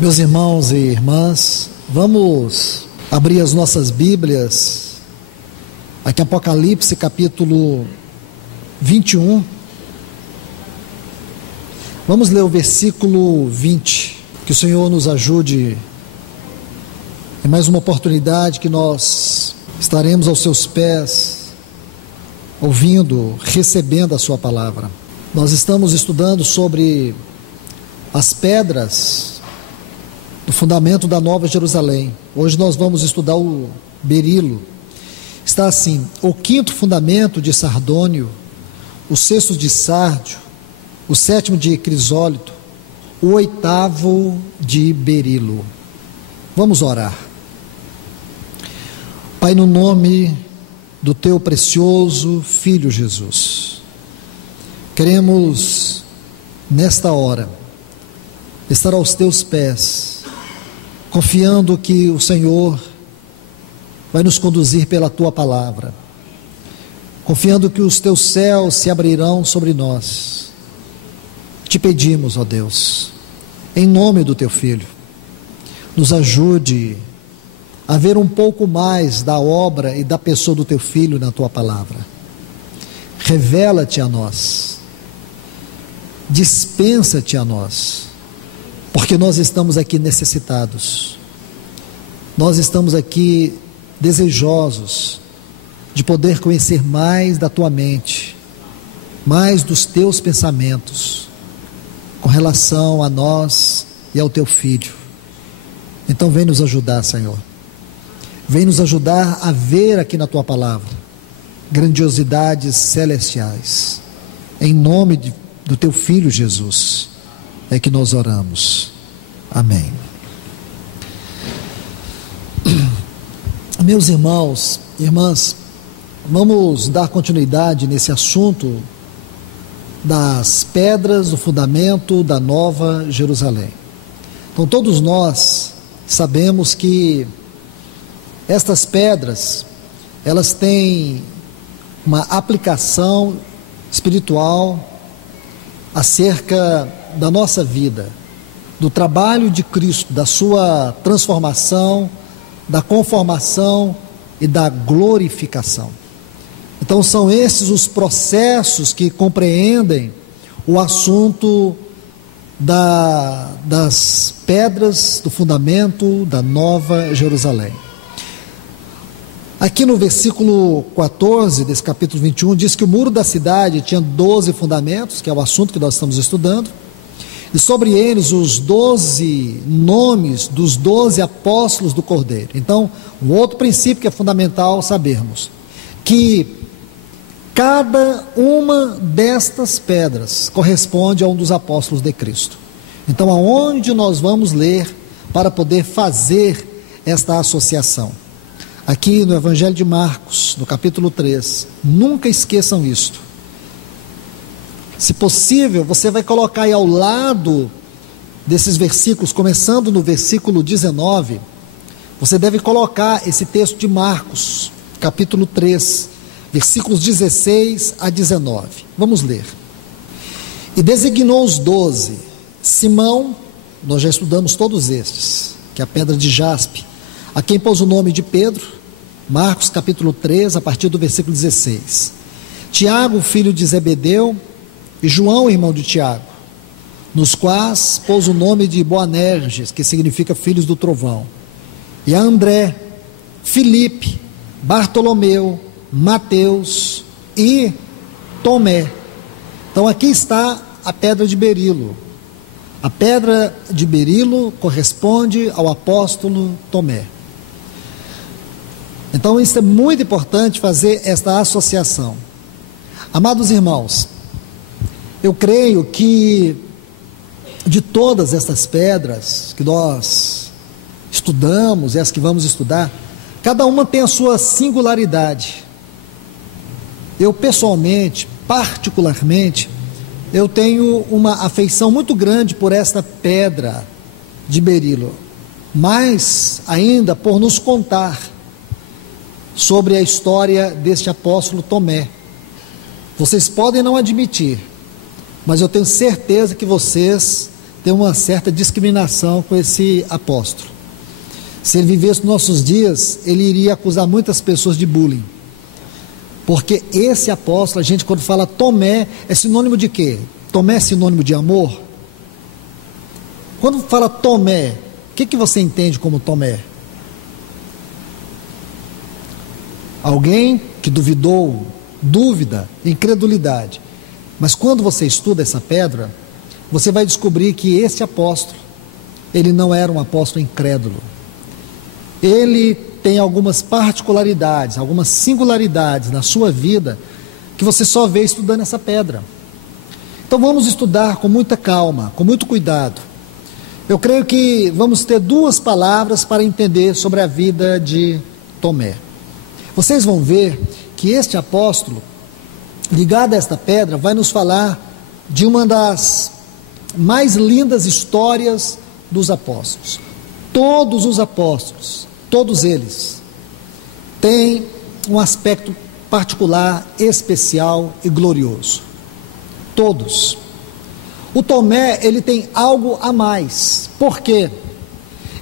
Meus irmãos e irmãs, vamos abrir as nossas Bíblias aqui em Apocalipse capítulo 21. Vamos ler o versículo 20. Que o Senhor nos ajude em mais uma oportunidade que nós estaremos aos seus pés, ouvindo, recebendo a sua palavra. Nós estamos estudando sobre as pedras do fundamento da Nova Jerusalém. Hoje nós vamos estudar o berilo. Está assim: o quinto fundamento de sardônio, o sexto de sárdio, o sétimo de crisólito, o oitavo de berilo. Vamos orar. Pai, no nome do teu precioso Filho Jesus, queremos nesta hora estar aos teus pés, confiando que o Senhor vai nos conduzir pela tua palavra, confiando que os teus céus se abrirão sobre nós. Te pedimos, ó Deus, em nome do teu Filho, nos ajude a ver um pouco mais da obra e da pessoa do teu Filho na tua palavra. Revela-te a nós, dispensa-te a nós, porque nós estamos aqui necessitados, nós estamos aqui desejosos de poder conhecer mais da tua mente, mais dos teus pensamentos, com relação a nós e ao teu Filho. Então vem nos ajudar, Senhor, vem nos ajudar a ver aqui na tua palavra grandiosidades celestiais, em nome do teu Filho Jesus é que nós oramos. Amém. Meus irmãos e irmãs, vamos dar continuidade nesse assunto das pedras do fundamento da Nova Jerusalém. Então todos nós sabemos que estas pedras, elas têm uma aplicação espiritual acerca da nossa vida, do trabalho de Cristo, da sua transformação, da conformação e da glorificação. Então são esses os processos que compreendem o assunto das pedras do fundamento da Nova Jerusalém. Aqui no versículo 14 desse capítulo 21, diz que o muro da cidade tinha 12 fundamentos, que é o assunto que nós estamos estudando, e sobre eles os 12 nomes dos 12 apóstolos do Cordeiro. Então, um outro princípio que é fundamental sabermos, que cada uma destas pedras corresponde a um dos apóstolos de Cristo. Então, aonde nós vamos ler para poder fazer esta associação? Aqui no Evangelho de Marcos, no capítulo 3, nunca esqueçam isto. Se possível, você vai colocar aí ao lado desses versículos, começando no versículo 19, você deve colocar esse texto de Marcos, capítulo 3, versículos 16 a 19. Vamos ler. E designou os 12, Simão, nós já estudamos todos estes, que é a pedra de jaspe, a quem pôs o nome de Pedro, Marcos capítulo 3, a partir do versículo 16. Tiago, filho de Zebedeu, e João, irmão de Tiago, nos quais pôs o nome de Boanerges, que significa filhos do trovão. E a André, Filipe, Bartolomeu, Mateus e Tomé. Então aqui está a pedra de berilo. A pedra de berilo corresponde ao apóstolo Tomé. Então isso é muito importante fazer esta associação. Amados irmãos, eu creio que de todas estas pedras que nós estudamos e as que vamos estudar, cada uma tem a sua singularidade. Eu pessoalmente, particularmente, eu tenho uma afeição muito grande por esta pedra de berilo, mais ainda por nos contar sobre a história deste apóstolo Tomé. Vocês podem não admitir, mas eu tenho certeza que vocês tem uma certa discriminação com esse apóstolo. Se ele vivesse nos nossos dias, ele iria acusar muitas pessoas de bullying. Porque esse apóstolo, a gente quando fala Tomé, é sinônimo de quê? Tomé é sinônimo de amor? Quando fala Tomé, o que você entende como Tomé? Alguém que duvidou, dúvida, incredulidade. Mas quando você estuda essa pedra, você vai descobrir que esse apóstolo, ele não era um apóstolo incrédulo. Ele tem algumas particularidades, algumas singularidades na sua vida, que você só vê estudando essa pedra. Então vamos estudar com muita calma, com muito cuidado. Eu creio que vamos ter duas palavras para entender sobre a vida de Tomé. Vocês vão ver que este apóstolo, ligado a esta pedra, vai nos falar de uma das mais lindas histórias dos apóstolos. Todos os apóstolos, todos eles, têm um aspecto particular, especial e glorioso. Todos. O Tomé, ele tem algo a mais. Por quê?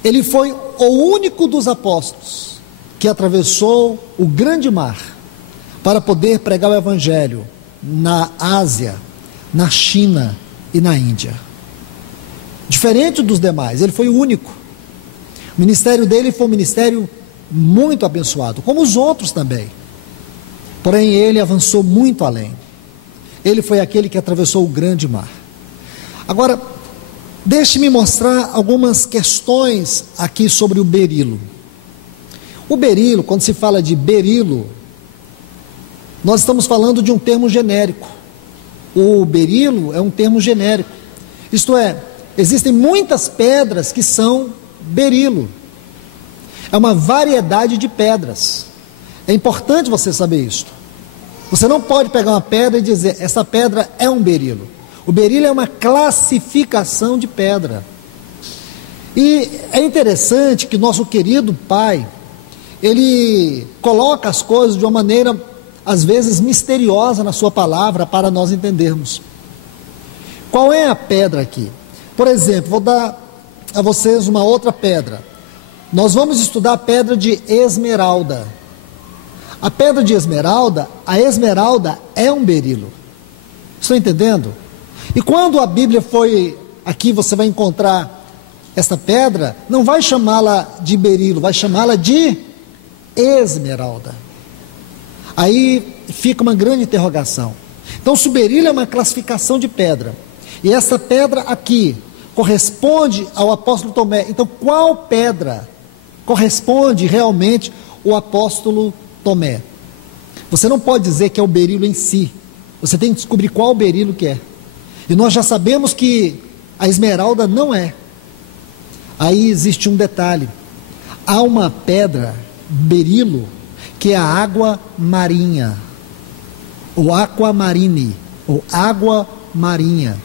Ele foi o único dos apóstolos que atravessou o grande mar para poder pregar o evangelho na Ásia, na China e na Índia. Diferente dos demais, ele foi o único. O ministério dele foi um ministério muito abençoado, como os outros também. Porém, ele avançou muito além. Ele foi aquele que atravessou o grande mar. Agora, deixe-me mostrar algumas questões aqui sobre o berilo. O berilo, quando se fala de berilo, nós estamos falando de um termo genérico. O berilo é um termo genérico. Isto é, existem muitas pedras que são berilo. É uma variedade de pedras. É importante você saber isso. Você não pode pegar uma pedra e dizer, essa pedra é um berilo. O berilo é uma classificação de pedra. E é interessante que nosso querido pai, ele coloca as coisas de uma maneira, às vezes, misteriosa na sua palavra, para nós entendermos. Qual é a pedra aqui? Por exemplo, vou dar a vocês uma outra pedra. Nós vamos estudar a pedra de esmeralda. A pedra de esmeralda, a esmeralda é um berilo. Estão entendendo? E quando a Bíblia foi, aqui você vai encontrar essa pedra, não vai chamá-la de berilo, vai chamá-la de esmeralda. Aí fica uma grande interrogação. Então, se o berilo é uma classificação de pedra, e essa pedra aqui corresponde ao apóstolo Tomé, então qual pedra corresponde realmente ao apóstolo Tomé? Você não pode dizer que é o berilo em si, você tem que descobrir qual berilo que é. E nós já sabemos que a esmeralda não é. Aí existe um detalhe. Há uma pedra, berilo, que é a água marinha, ou aquamarine, ou água marinha.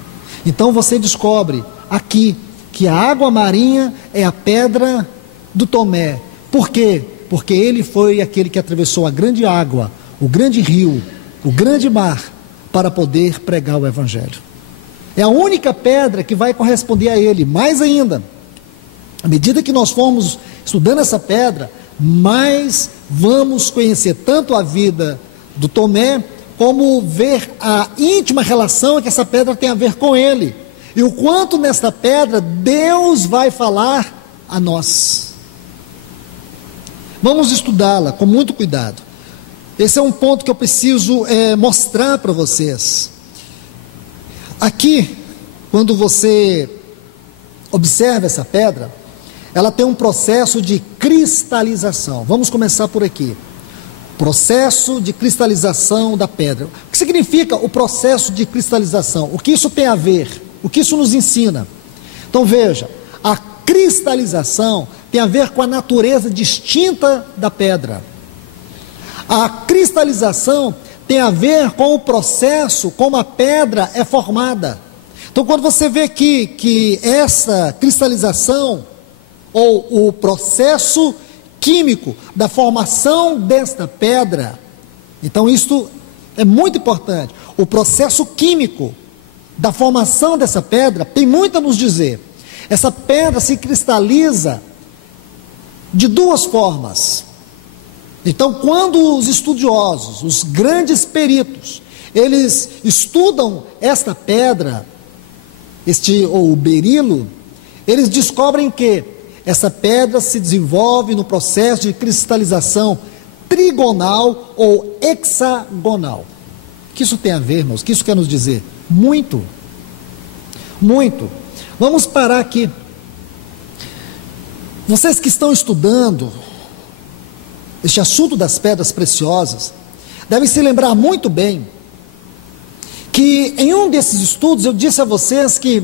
Então você descobre aqui que a água marinha é a pedra do Tomé. Por quê? Porque ele foi aquele que atravessou a grande água, o grande rio, o grande mar, para poder pregar o evangelho. É a única pedra que vai corresponder a ele. Mais ainda, à medida que nós formos estudando essa pedra, mais vamos conhecer tanto a vida do Tomé, como ver a íntima relação que essa pedra tem a ver com ele, e o quanto nesta pedra Deus vai falar a nós. Vamos estudá-la com muito cuidado. Esse é um ponto que eu preciso mostrar para vocês. Aqui, quando você observa essa pedra, ela tem um processo de cristalização. Vamos começar por aqui. Processo de cristalização da pedra. O que significa o processo de cristalização? O que isso tem a ver? O que isso nos ensina? Então veja, a cristalização tem a ver com a natureza distinta da pedra. A cristalização tem a ver com o processo como a pedra é formada. Então quando você vê aqui que essa cristalização, ou o processo químico da formação desta pedra, então isto é muito importante. O processo químico da formação dessa pedra tem muito a nos dizer. Essa pedra se cristaliza de duas formas. Então, quando os estudiosos, os grandes peritos, eles estudam esta pedra, ou o berilo, eles descobrem que essa pedra se desenvolve no processo de cristalização trigonal ou hexagonal. O que isso tem a ver, irmãos? O que isso quer nos dizer? Muito. Muito. Vamos parar aqui. Vocês que estão estudando este assunto das pedras preciosas, devem se lembrar muito bem que em um desses estudos eu disse a vocês que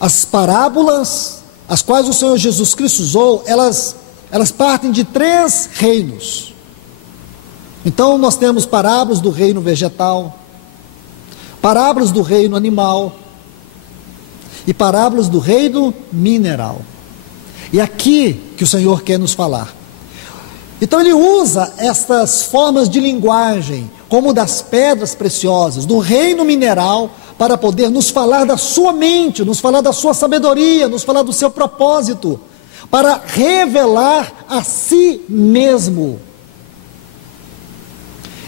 as parábolas, as quais o Senhor Jesus Cristo usou, elas partem de 3 reinos. Então nós temos parábolas do reino vegetal, parábolas do reino animal e parábolas do reino mineral. E aqui que o Senhor quer nos falar. Então ele usa estas formas de linguagem, como das pedras preciosas, do reino mineral, para poder nos falar da sua mente, nos falar da sua sabedoria, nos falar do seu propósito, para revelar a si mesmo.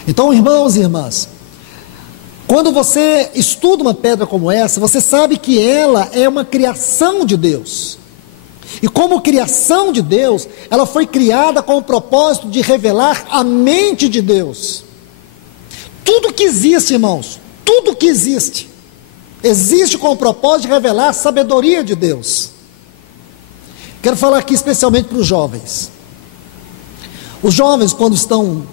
Então, irmãos e irmãs, quando você estuda uma pedra como essa, você sabe que ela é uma criação de Deus. E como criação de Deus, ela foi criada com o propósito de revelar a mente de Deus. Tudo que existe, irmãos, tudo que existe com o propósito de revelar a sabedoria de Deus. Quero falar aqui especialmente para os jovens. Os jovens, quando estão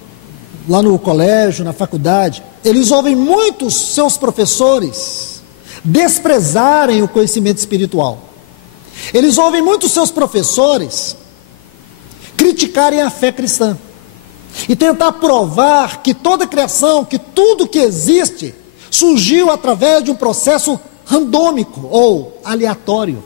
lá no colégio, na faculdade, eles ouvem muitos seus professores desprezarem o conhecimento espiritual. Eles ouvem muitos seus professores criticarem a fé cristã e tentar provar que toda a criação, que tudo que existe, surgiu através de um processo randômico ou aleatório.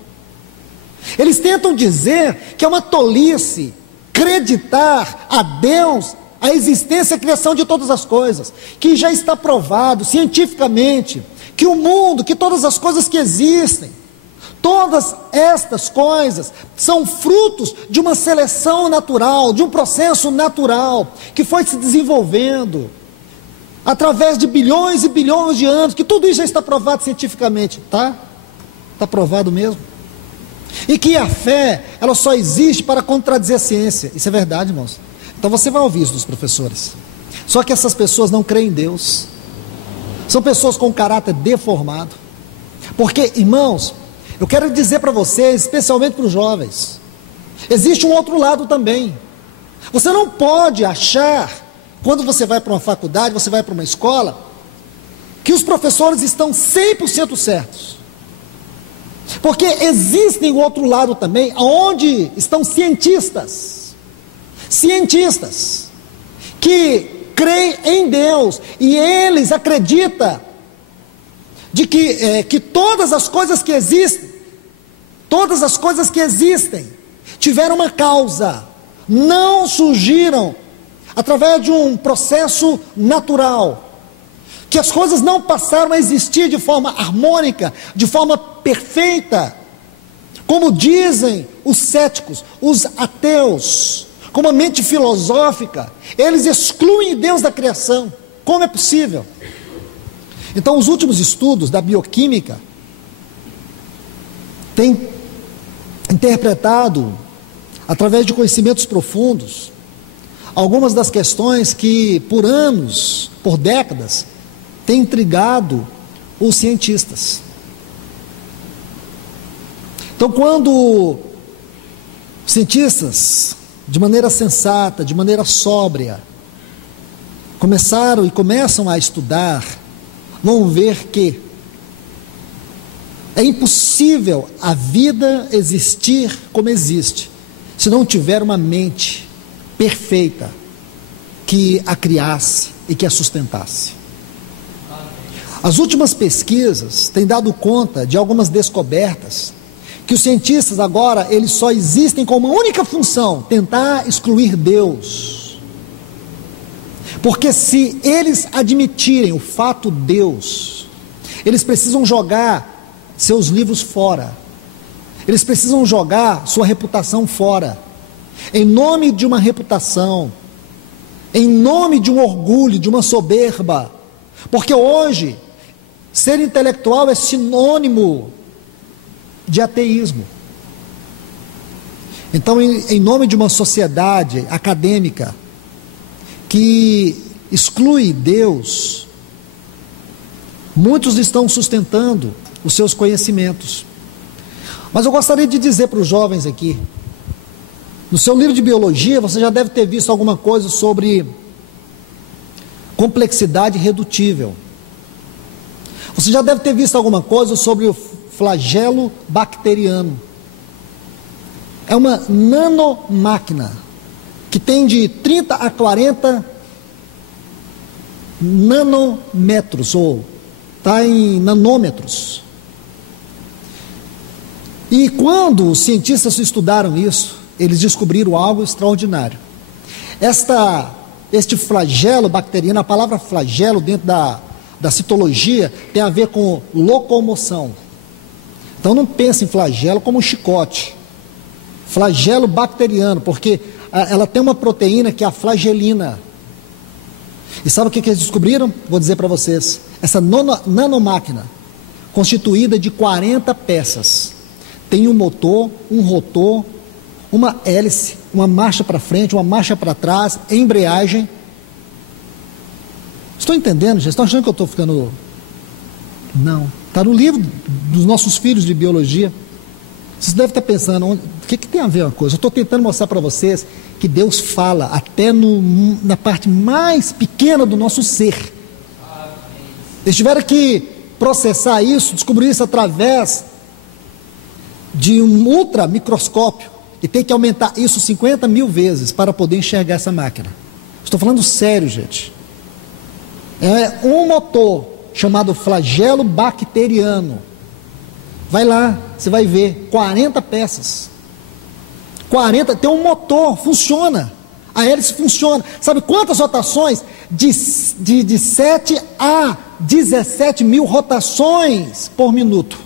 Eles tentam dizer que é uma tolice acreditar a Deus a existência e a criação de todas as coisas, que já está provado cientificamente que o mundo, que todas as coisas que existem, todas estas coisas são frutos de uma seleção natural, de um processo natural, que foi se desenvolvendo através de bilhões e bilhões de anos, que tudo isso já está provado cientificamente, tá? Está provado mesmo. E que a fé, ela só existe para contradizer a ciência. Isso é verdade, irmãos. Então você vai ouvir isso dos professores. Só que essas pessoas não creem em Deus. São pessoas com caráter deformado. Porque, irmãos, eu quero dizer para vocês, especialmente para os jovens, existe um outro lado também. Você não pode achar, quando você vai para uma faculdade, você vai para uma escola, que os professores estão 100% certos. Porque existem o outro lado também, onde estão cientistas que creem em Deus, e eles acreditam de que todas as coisas que existem tiveram uma causa, não surgiram através de um processo natural, que as coisas não passaram a existir de forma harmônica, de forma perfeita, como dizem os céticos, os ateus, com uma mente filosófica. Eles excluem Deus da criação. Como é possível? Então, os últimos estudos da bioquímica têm interpretado, através de conhecimentos profundos, algumas das questões que por anos, por décadas, têm intrigado os cientistas. Então, quando cientistas, de maneira sensata, de maneira sóbria, começam a estudar, vão ver que é impossível a vida existir como existe, se não tiver uma mente perfeita que a criasse e que a sustentasse. As últimas pesquisas têm dado conta de algumas descobertas, que os cientistas agora, eles só existem com uma única função: tentar excluir Deus. Porque se eles admitirem o fato Deus, Eles precisam jogar seus livros fora. Eles precisam jogar sua reputação fora. Em nome de uma reputação, em nome de um orgulho, de uma soberba. Porque hoje, ser intelectual é sinônimo de ateísmo. Então, em nome de uma sociedade acadêmica que exclui Deus, muitos estão sustentando os seus conhecimentos. Mas eu gostaria de dizer para os jovens aqui, no seu livro de biologia, você já deve ter visto alguma coisa sobre complexidade redutível. Você já deve ter visto alguma coisa sobre o flagelo bacteriano. É uma nanomáquina que tem de 30 a 40 nanômetros, ou está em nanômetros. E quando os cientistas estudaram isso, eles descobriram algo extraordinário. Este flagelo bacteriano, a palavra flagelo dentro da citologia tem a ver com locomoção. Então não pense em flagelo como um chicote. Flagelo bacteriano, porque ela tem uma proteína que é a flagelina. E sabe o que eles descobriram? Vou dizer para vocês. Essa nanomáquina, constituída de 40 peças, tem um motor, um rotor, uma hélice, uma marcha para frente, uma marcha para trás, embreagem. Estão entendendo, gente? Estão achando que eu estou ficando... Não. Está no livro dos nossos filhos de biologia. Vocês devem estar pensando, o que tem a ver uma coisa? Eu estou tentando mostrar para vocês que Deus fala até na parte mais pequena do nosso ser. Eles tiveram que processar isso, descobrir isso através de um ultramicroscópio, e tem que aumentar isso 50 mil vezes para poder enxergar essa máquina. Estou falando sério, gente. É um motor chamado flagelo bacteriano. Vai lá, você vai ver, 40 peças. 40, tem um motor, funciona. A hélice funciona. Sabe quantas rotações? De 7 a 17 mil rotações por minuto.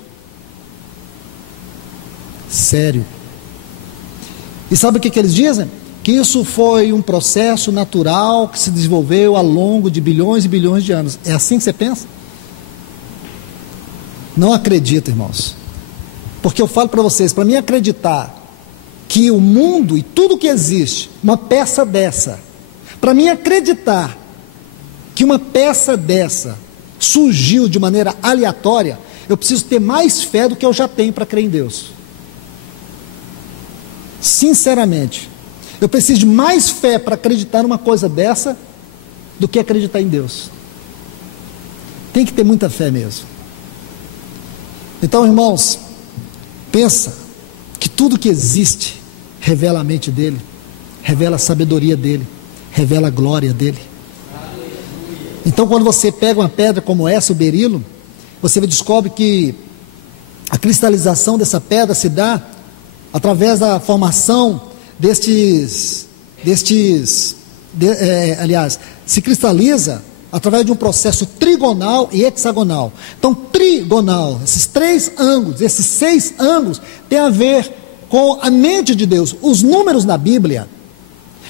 Sério. E sabe o que eles dizem? Que isso foi um processo natural que se desenvolveu ao longo de bilhões e bilhões de anos. É assim que você pensa? Não acredito, irmãos. Porque eu falo para vocês, para mim acreditar que o mundo e tudo que existe, uma peça dessa, para mim acreditar que uma peça dessa surgiu de maneira aleatória, eu preciso ter mais fé do que eu já tenho para crer em Deus. Sinceramente, eu preciso de mais fé para acreditar numa coisa dessa do que acreditar em Deus. Tem que ter muita fé mesmo. Então, irmãos, pensa que tudo que existe revela a mente dele, revela a sabedoria dele, revela a glória dele. Então, quando você pega uma pedra como essa, o berilo, você descobre que a cristalização dessa pedra se dá através da formação aliás, se cristaliza através de um processo trigonal e hexagonal. Então, trigonal, esses 3 ângulos, esses 6 ângulos, tem a ver com a mente de Deus. Os números na Bíblia,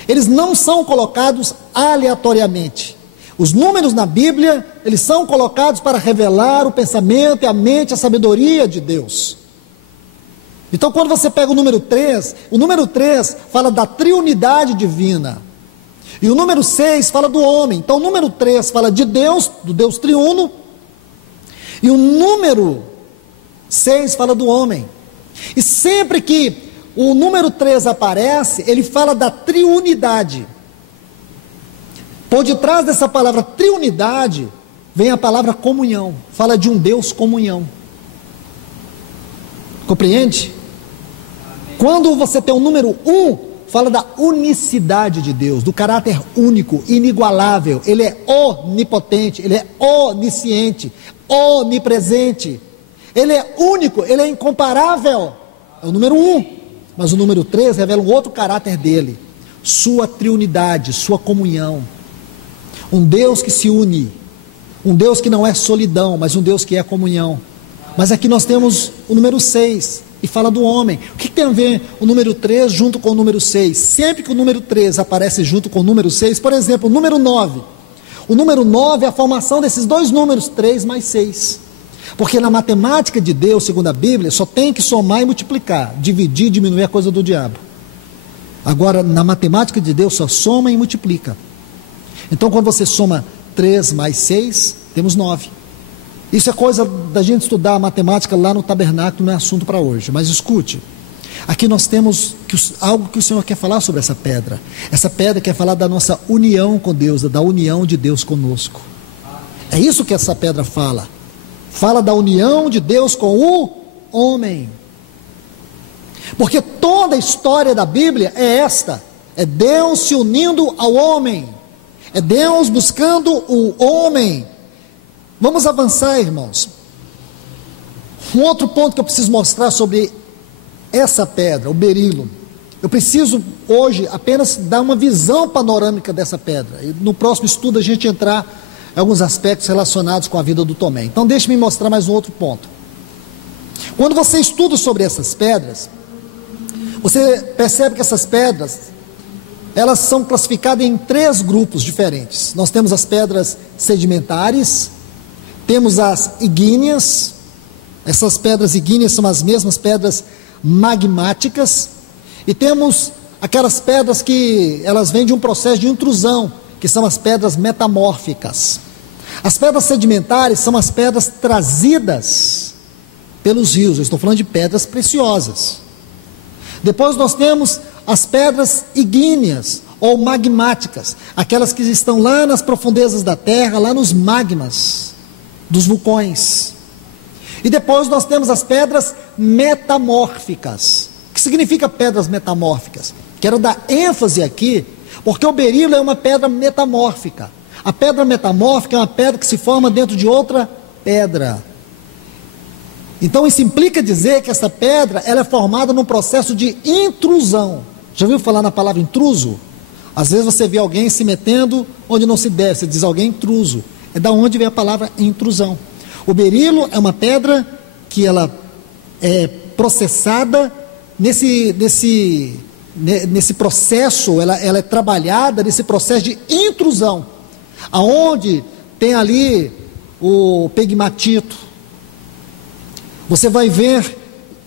eles não são colocados aleatoriamente. Os números na Bíblia, eles são colocados para revelar o pensamento e a mente, a sabedoria de Deus. Então, quando você pega o número 3 fala da triunidade divina. E o número 6 fala do homem. Então, o número 3 fala de Deus, do Deus triuno. E o número 6 fala do homem. E sempre que o número 3 aparece, ele fala da triunidade. Por detrás dessa palavra triunidade, vem a palavra comunhão. Fala de um Deus comunhão. Compreende? Quando você tem o número 1, fala da unicidade de Deus, do caráter único, inigualável. Ele é onipotente, ele é onisciente, onipresente. Ele é único, ele é incomparável. É o número 1. Mas o número 3 revela um outro caráter dele. Sua triunidade, sua comunhão. Um Deus que se une. Um Deus que não é solidão, mas um Deus que é comunhão. Mas aqui nós temos o número 6, e fala do homem. O que tem a ver o número 3 junto com o número 6? Sempre que o número 3 aparece junto com o número 6, por exemplo, o número 9. O número 9 é a formação desses dois números, 3 mais 6. Porque na matemática de Deus, segundo a Bíblia, só tem que somar e multiplicar. Dividir, diminuir é coisa do diabo. Agora, na matemática de Deus, só soma e multiplica. Então, quando você soma 3 mais 6, temos 9. Isso é coisa da gente estudar a matemática lá no tabernáculo, não é assunto para hoje. Mas escute, aqui nós temos algo que o Senhor quer falar sobre essa pedra. Essa pedra quer falar da nossa união com Deus, da união de Deus conosco. É isso que essa pedra fala. Fala da união de Deus com o homem. Porque toda a história da Bíblia é esta: é Deus se unindo ao homem, é Deus buscando o homem. Vamos avançar, irmãos. Um outro ponto que eu preciso mostrar sobre essa pedra, o berilo. Eu preciso hoje apenas dar uma visão panorâmica dessa pedra, e no próximo estudo a gente entrar em alguns aspectos relacionados com a vida do Tomé. Então deixe-me mostrar mais um outro ponto. Quando você estuda sobre essas pedras, você percebe que essas pedras, elas são classificadas em 3 grupos diferentes. Nós temos as pedras sedimentares, temos as ígneas. Essas pedras ígneas são as mesmas pedras magmáticas, e temos aquelas pedras que elas vêm de um processo de intrusão, que são as pedras metamórficas. As pedras sedimentares são as pedras trazidas pelos rios. Eu estou falando de pedras preciosas. Depois nós temos as pedras ígneas ou magmáticas, aquelas que estão lá nas profundezas da terra, lá nos magmas dos vulcões. E depois nós temos as pedras metamórficas. O que significa pedras metamórficas? Quero dar ênfase aqui, porque o berilo é uma pedra metamórfica. A pedra metamórfica é uma pedra que se forma dentro de outra pedra. Então isso implica dizer que essa pedra ela é formada num processo de intrusão. Já ouviu falar na palavra intruso? Às vezes você vê alguém se metendo onde não se deve, você diz alguém intruso. É da onde vem a palavra intrusão. O berilo é uma pedra que ela é processada nesse processo, ela é trabalhada nesse processo de intrusão, aonde tem ali o pegmatito. Você vai ver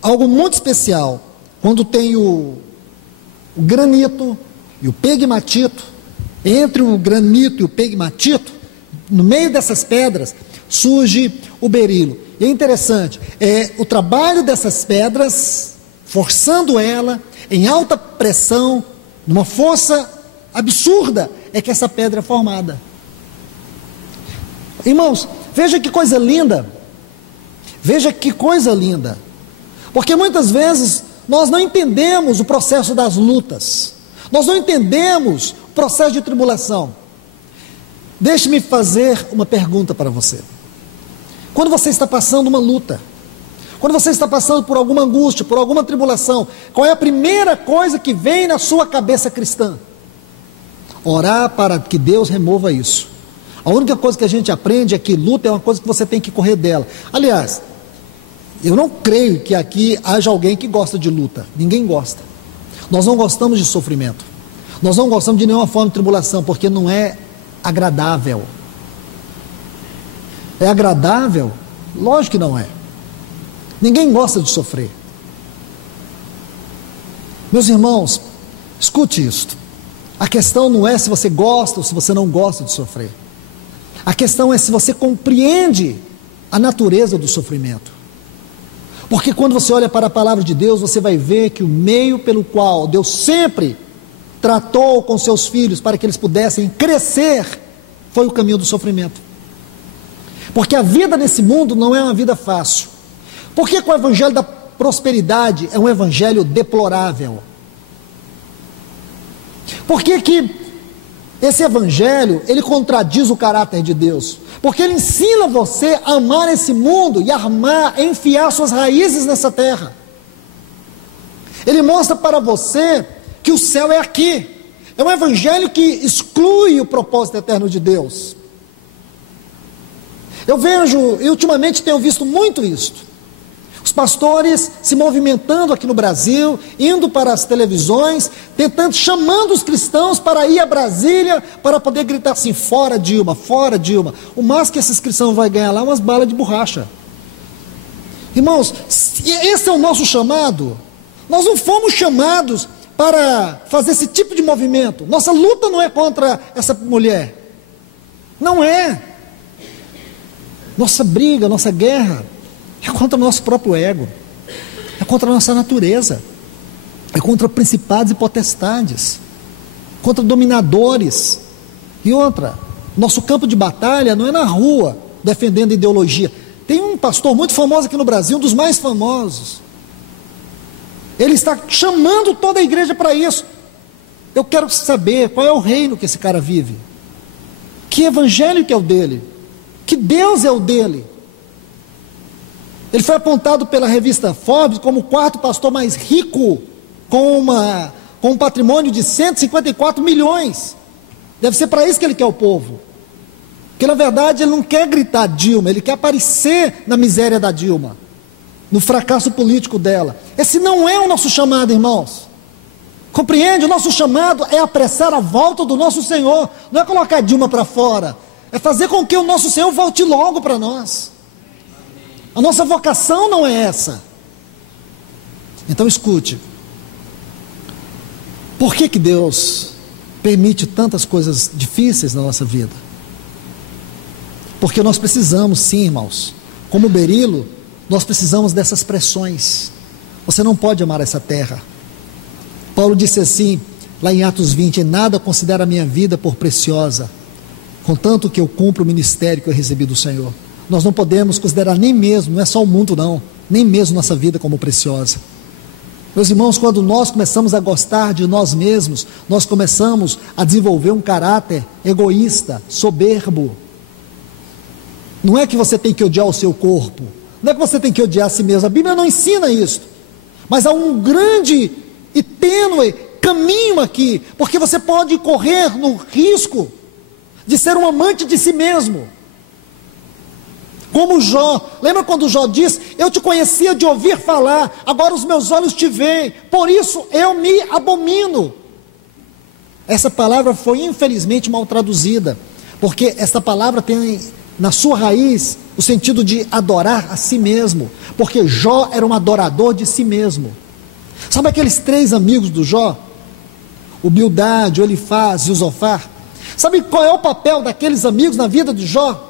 algo muito especial quando tem o granito e o pegmatito. Entre o granito e o pegmatito, no meio dessas pedras, surge o berilo. E é interessante, o trabalho dessas pedras, forçando ela em alta pressão, numa força absurda, é que essa pedra é formada. Irmãos, veja que coisa linda. Veja que coisa linda. Porque muitas vezes nós não entendemos o processo das lutas. Nós não entendemos o processo de tribulação. Deixe-me fazer uma pergunta para você. Quando você está passando uma luta, quando você está passando por alguma angústia, por alguma tribulação, qual é a primeira coisa que vem na sua cabeça cristã? Orar para que Deus remova isso. A única coisa que a gente aprende é que luta é uma coisa que você tem que correr dela. Aliás, eu não creio que aqui haja alguém que gosta de luta. Ninguém gosta. Nós não gostamos de sofrimento. Nós não gostamos de nenhuma forma de tribulação, porque não é agradável. É agradável? Lógico que não é. Ninguém gosta de sofrer. Meus irmãos, escute isto. A questão não é se você gosta ou se você não gosta de sofrer. A questão é se você compreende a natureza do sofrimento. Porque quando você olha para a palavra de Deus, você vai ver que o meio pelo qual Deus sempre tratou com seus filhos para que eles pudessem crescer foi o caminho do sofrimento. Porque a vida nesse mundo não é uma vida fácil. Por que o evangelho da prosperidade é um evangelho deplorável? Por que esse evangelho, ele contradiz o caráter de Deus? Porque ele ensina você a amar esse mundo e enfiar suas raízes nessa terra. Ele mostra para você que o céu é aqui. É um evangelho que exclui o propósito eterno de Deus. Eu vejo, e ultimamente tenho visto muito isto, os pastores se movimentando aqui no Brasil, indo para as televisões, tentando, chamando os cristãos para ir a Brasília, para poder gritar assim, fora Dilma, fora Dilma. O máximo que esses cristãos vão ganhar lá é umas balas de borracha. Irmãos, esse é o nosso chamado. Nós não fomos chamados para fazer esse tipo de movimento. Nossa luta não é contra essa mulher. Não é. Nossa briga, nossa guerra é contra o nosso próprio ego. É contra a nossa natureza. É contra principados e potestades. Contra dominadores. E outra, nosso campo de batalha não é na rua, defendendo ideologia. Tem um pastor muito famoso aqui no Brasil, um dos mais famosos. Ele está chamando toda a igreja para isso. Eu quero saber qual é o reino que esse cara vive. Que evangelho que é o dele? Que Deus é o dele? Ele foi apontado pela revista Forbes como o quarto pastor mais rico, com um patrimônio de 154 milhões. Deve ser para isso que ele quer o povo. Porque na verdade ele não quer gritar Dilma, ele quer aparecer na miséria da Dilma, no fracasso político dela. Esse não é o nosso chamado, irmãos. Compreende? O nosso chamado é apressar a volta do nosso Senhor. Não é colocar Dilma para fora. É fazer com que o nosso Senhor volte logo para nós. A nossa vocação não é essa. Então escute. Por que Deus permite tantas coisas difíceis na nossa vida? Porque nós precisamos, sim, irmãos. Como Berilo, nós precisamos dessas pressões. Você não pode amar essa terra. Paulo disse assim, lá em Atos 20, em nada considero a minha vida por preciosa, contanto que eu cumpro o ministério que eu recebi do Senhor. Nós não podemos considerar nem mesmo, não é só o mundo não, nem mesmo nossa vida como preciosa. Meus irmãos, quando nós começamos a gostar de nós mesmos, nós começamos a desenvolver um caráter egoísta, soberbo. Não é que você tem que odiar o seu corpo, não é que você tem que odiar a si mesmo, a Bíblia não ensina isso, mas há um grande e tênue caminho aqui, porque você pode correr no risco de ser um amante de si mesmo, como Jó. Lembra quando Jó diz, eu te conhecia de ouvir falar, agora os meus olhos te veem, por isso eu me abomino. Essa palavra foi infelizmente mal traduzida, porque essa palavra tem na sua raiz o sentido de adorar a si mesmo, porque Jó era um adorador de si mesmo. Sabe aqueles 3 amigos do Jó? O Bildade, o Elifaz e o Zofar. Sabe qual é o papel daqueles amigos na vida de Jó?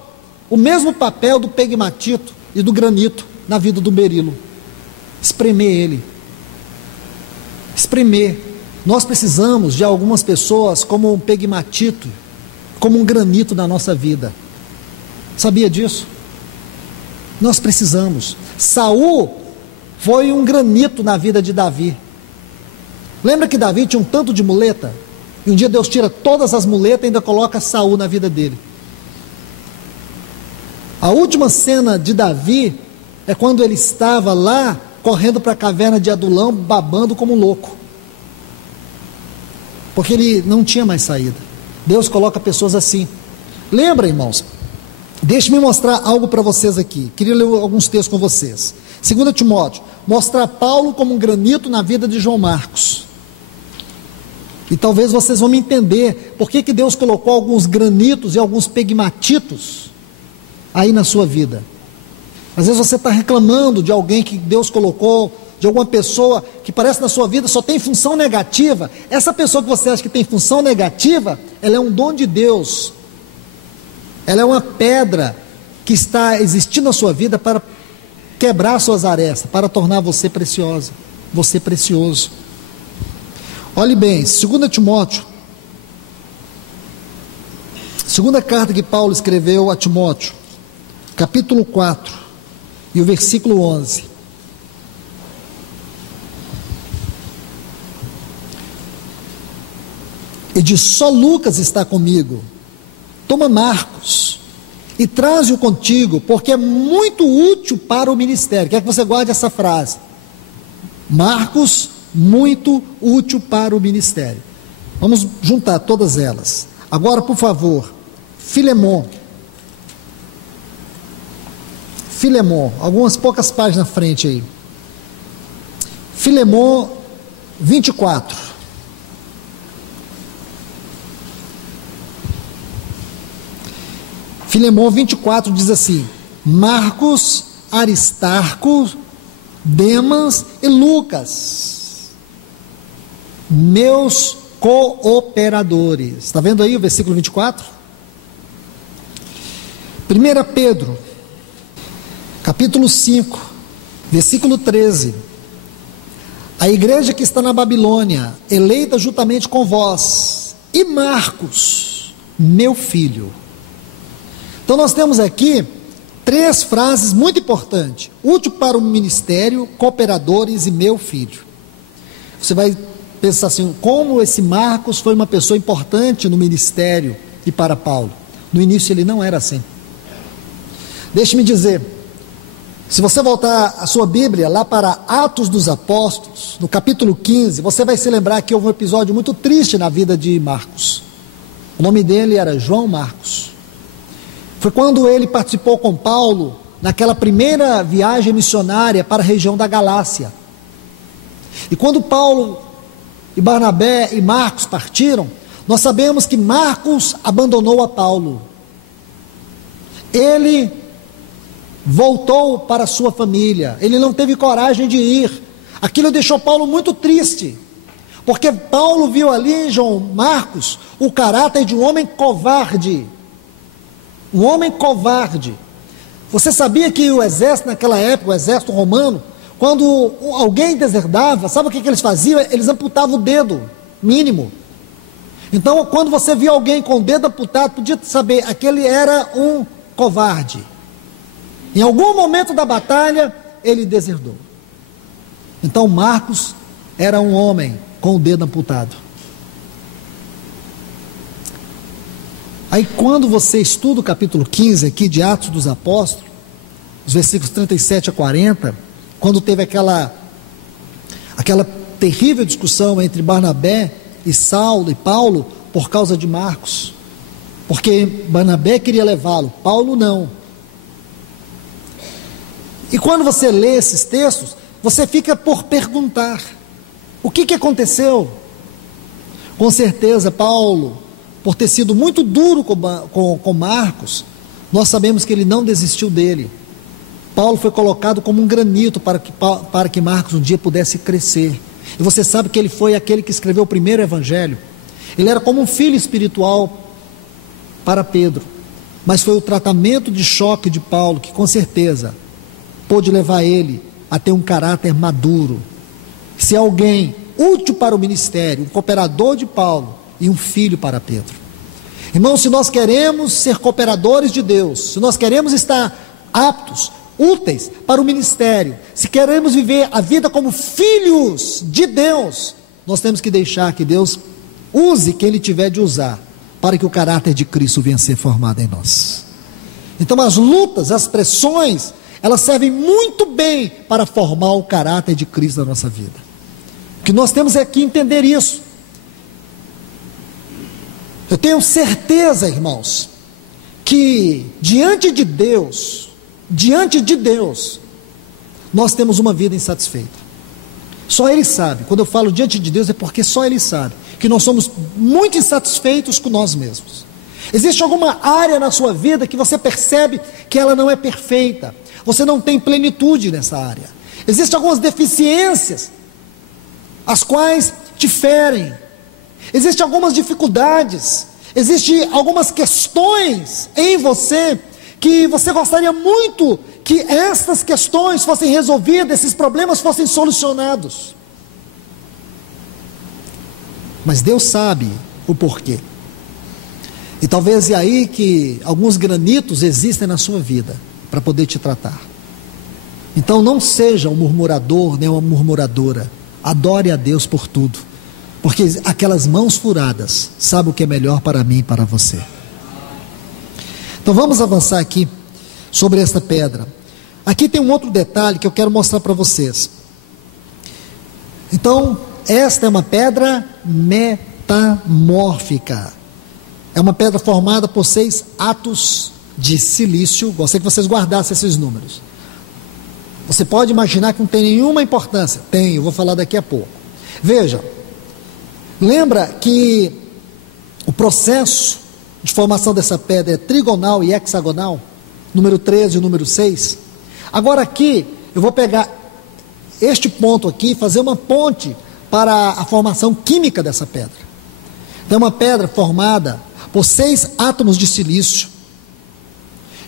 O mesmo papel do pegmatito e do granito na vida do berilo. Espremer ele. Espremer. Nós precisamos de algumas pessoas como um pegmatito, como um granito na nossa vida. Sabia disso? Nós precisamos. Saul foi um granito na vida de Davi. Lembra que Davi tinha um tanto de muleta? E um dia Deus tira todas as muletas e ainda coloca Saul na vida dele. A última cena de Davi é quando ele estava lá, correndo para a caverna de Adulão, babando como um louco. Porque ele não tinha mais saída. Deus coloca pessoas assim. Lembra, irmãos? Deixe-me mostrar algo para vocês aqui. Queria ler alguns textos com vocês. 2 Timóteo, mostrar Paulo como um granito na vida de João Marcos. E talvez vocês vão me entender por que Deus colocou alguns granitos e alguns pegmatitos aí na sua vida. Às vezes você está reclamando de alguém que Deus colocou, de alguma pessoa que parece na sua vida só tem função negativa. Essa pessoa que você acha que tem função negativa, ela é um dom de Deus. Ela é uma pedra que está existindo na sua vida para quebrar suas arestas, para tornar você preciosa, você precioso. Olhe bem, 2 Timóteo, segunda carta que Paulo escreveu a Timóteo, capítulo 4, e o versículo 11. E diz, só Lucas está comigo. Toma Marcos e traze-o contigo, porque é muito útil para o ministério. Quero que você guarde essa frase. Marcos, muito útil para o ministério. Vamos juntar todas elas. Agora, por favor, Filemon. Filemon, algumas poucas páginas na frente aí. Filemon 24. Filemon 24 diz assim: Marcos, Aristarco, Demas e Lucas, meus cooperadores. Está vendo aí o versículo 24? 1 Pedro, capítulo 5, versículo 13. A igreja que está na Babilônia, eleita juntamente com vós, e Marcos, meu filho. Então nós temos aqui 3 frases muito importantes: útil para o ministério, cooperadores e meu filho. Você vai pensar assim, como esse Marcos foi uma pessoa importante no ministério e para Paulo. No início ele não era assim. Deixe-me dizer, se você voltar a sua Bíblia lá para Atos dos Apóstolos, no capítulo 15, você vai se lembrar que houve um episódio muito triste na vida de Marcos. O nome dele era João Marcos. Foi quando ele participou com Paulo naquela primeira viagem missionária para a região da Galácia. E quando Paulo e Barnabé e Marcos partiram, nós sabemos que Marcos abandonou a Paulo. Ele voltou para a sua família, ele não teve coragem de ir. Aquilo deixou Paulo muito triste, porque Paulo viu ali em João Marcos o caráter de um homem covarde. Um homem covarde. Você sabia que o exército naquela época, o exército romano, quando alguém deserdava, sabe o que eles faziam? Eles amputavam o dedo mínimo. Então quando você via alguém com o dedo amputado, podia saber, aquele era um covarde. Em algum momento da batalha ele deserdou. Então Marcos era um homem com o dedo amputado. Aí quando você estuda o capítulo 15 aqui de Atos dos Apóstolos, os versículos 37 a 40, quando teve aquela terrível discussão entre Barnabé e Saulo e Paulo por causa de Marcos, porque Barnabé queria levá-lo, Paulo não. E quando você lê esses textos, você fica por perguntar, o que aconteceu? Com certeza Paulo, por ter sido muito duro com Marcos, nós sabemos que ele não desistiu dele. Paulo foi colocado como um granito para que Marcos um dia pudesse crescer. E você sabe que ele foi aquele que escreveu o primeiro evangelho. Ele era como um filho espiritual para Pedro. Mas foi o tratamento de choque de Paulo que com certeza pôde levar ele a ter um caráter maduro. Se alguém útil para o ministério, um cooperador de Paulo e um filho para Pedro. Irmãos, se nós queremos ser cooperadores de Deus, se nós queremos estar aptos, úteis para o ministério, se queremos viver a vida como filhos de Deus, nós temos que deixar que Deus use quem Ele tiver de usar, para que o caráter de Cristo venha a ser formado em nós. Então as lutas, as pressões, elas servem muito bem para formar o caráter de Cristo na nossa vida. O que nós temos é que entender isso. Eu tenho certeza, irmãos, que diante de Deus, nós temos uma vida insatisfeita. Só Ele sabe. Quando eu falo diante de Deus é porque só Ele sabe que nós somos muito insatisfeitos com nós mesmos. Existe alguma área na sua vida que você percebe que ela não é perfeita, você não tem plenitude nessa área. Existem algumas deficiências as quais te ferem. Existem algumas dificuldades, existem algumas questões em você que você gostaria muito que essas questões fossem resolvidas, esses problemas fossem solucionados. Mas Deus sabe o porquê. E talvez é aí que alguns granitos existem na sua vida para poder te tratar. Então não seja um murmurador nem uma murmuradora. Adore a Deus por tudo, porque aquelas mãos furadas sabem o que é melhor para mim e para você. Então vamos avançar aqui sobre esta pedra. Aqui tem um outro detalhe que eu quero mostrar para vocês. Então esta é uma pedra metamórfica. É uma pedra formada por 6 átomos de silício. Gostaria que vocês guardassem esses números. Você pode imaginar que não tem nenhuma importância. Tem, eu vou falar daqui a pouco. Veja, lembra que o processo de formação dessa pedra é trigonal e hexagonal? Número 13 e número 6. Agora aqui, eu vou pegar este ponto aqui e fazer uma ponte para a formação química dessa pedra. É uma pedra formada por 6 átomos de silício,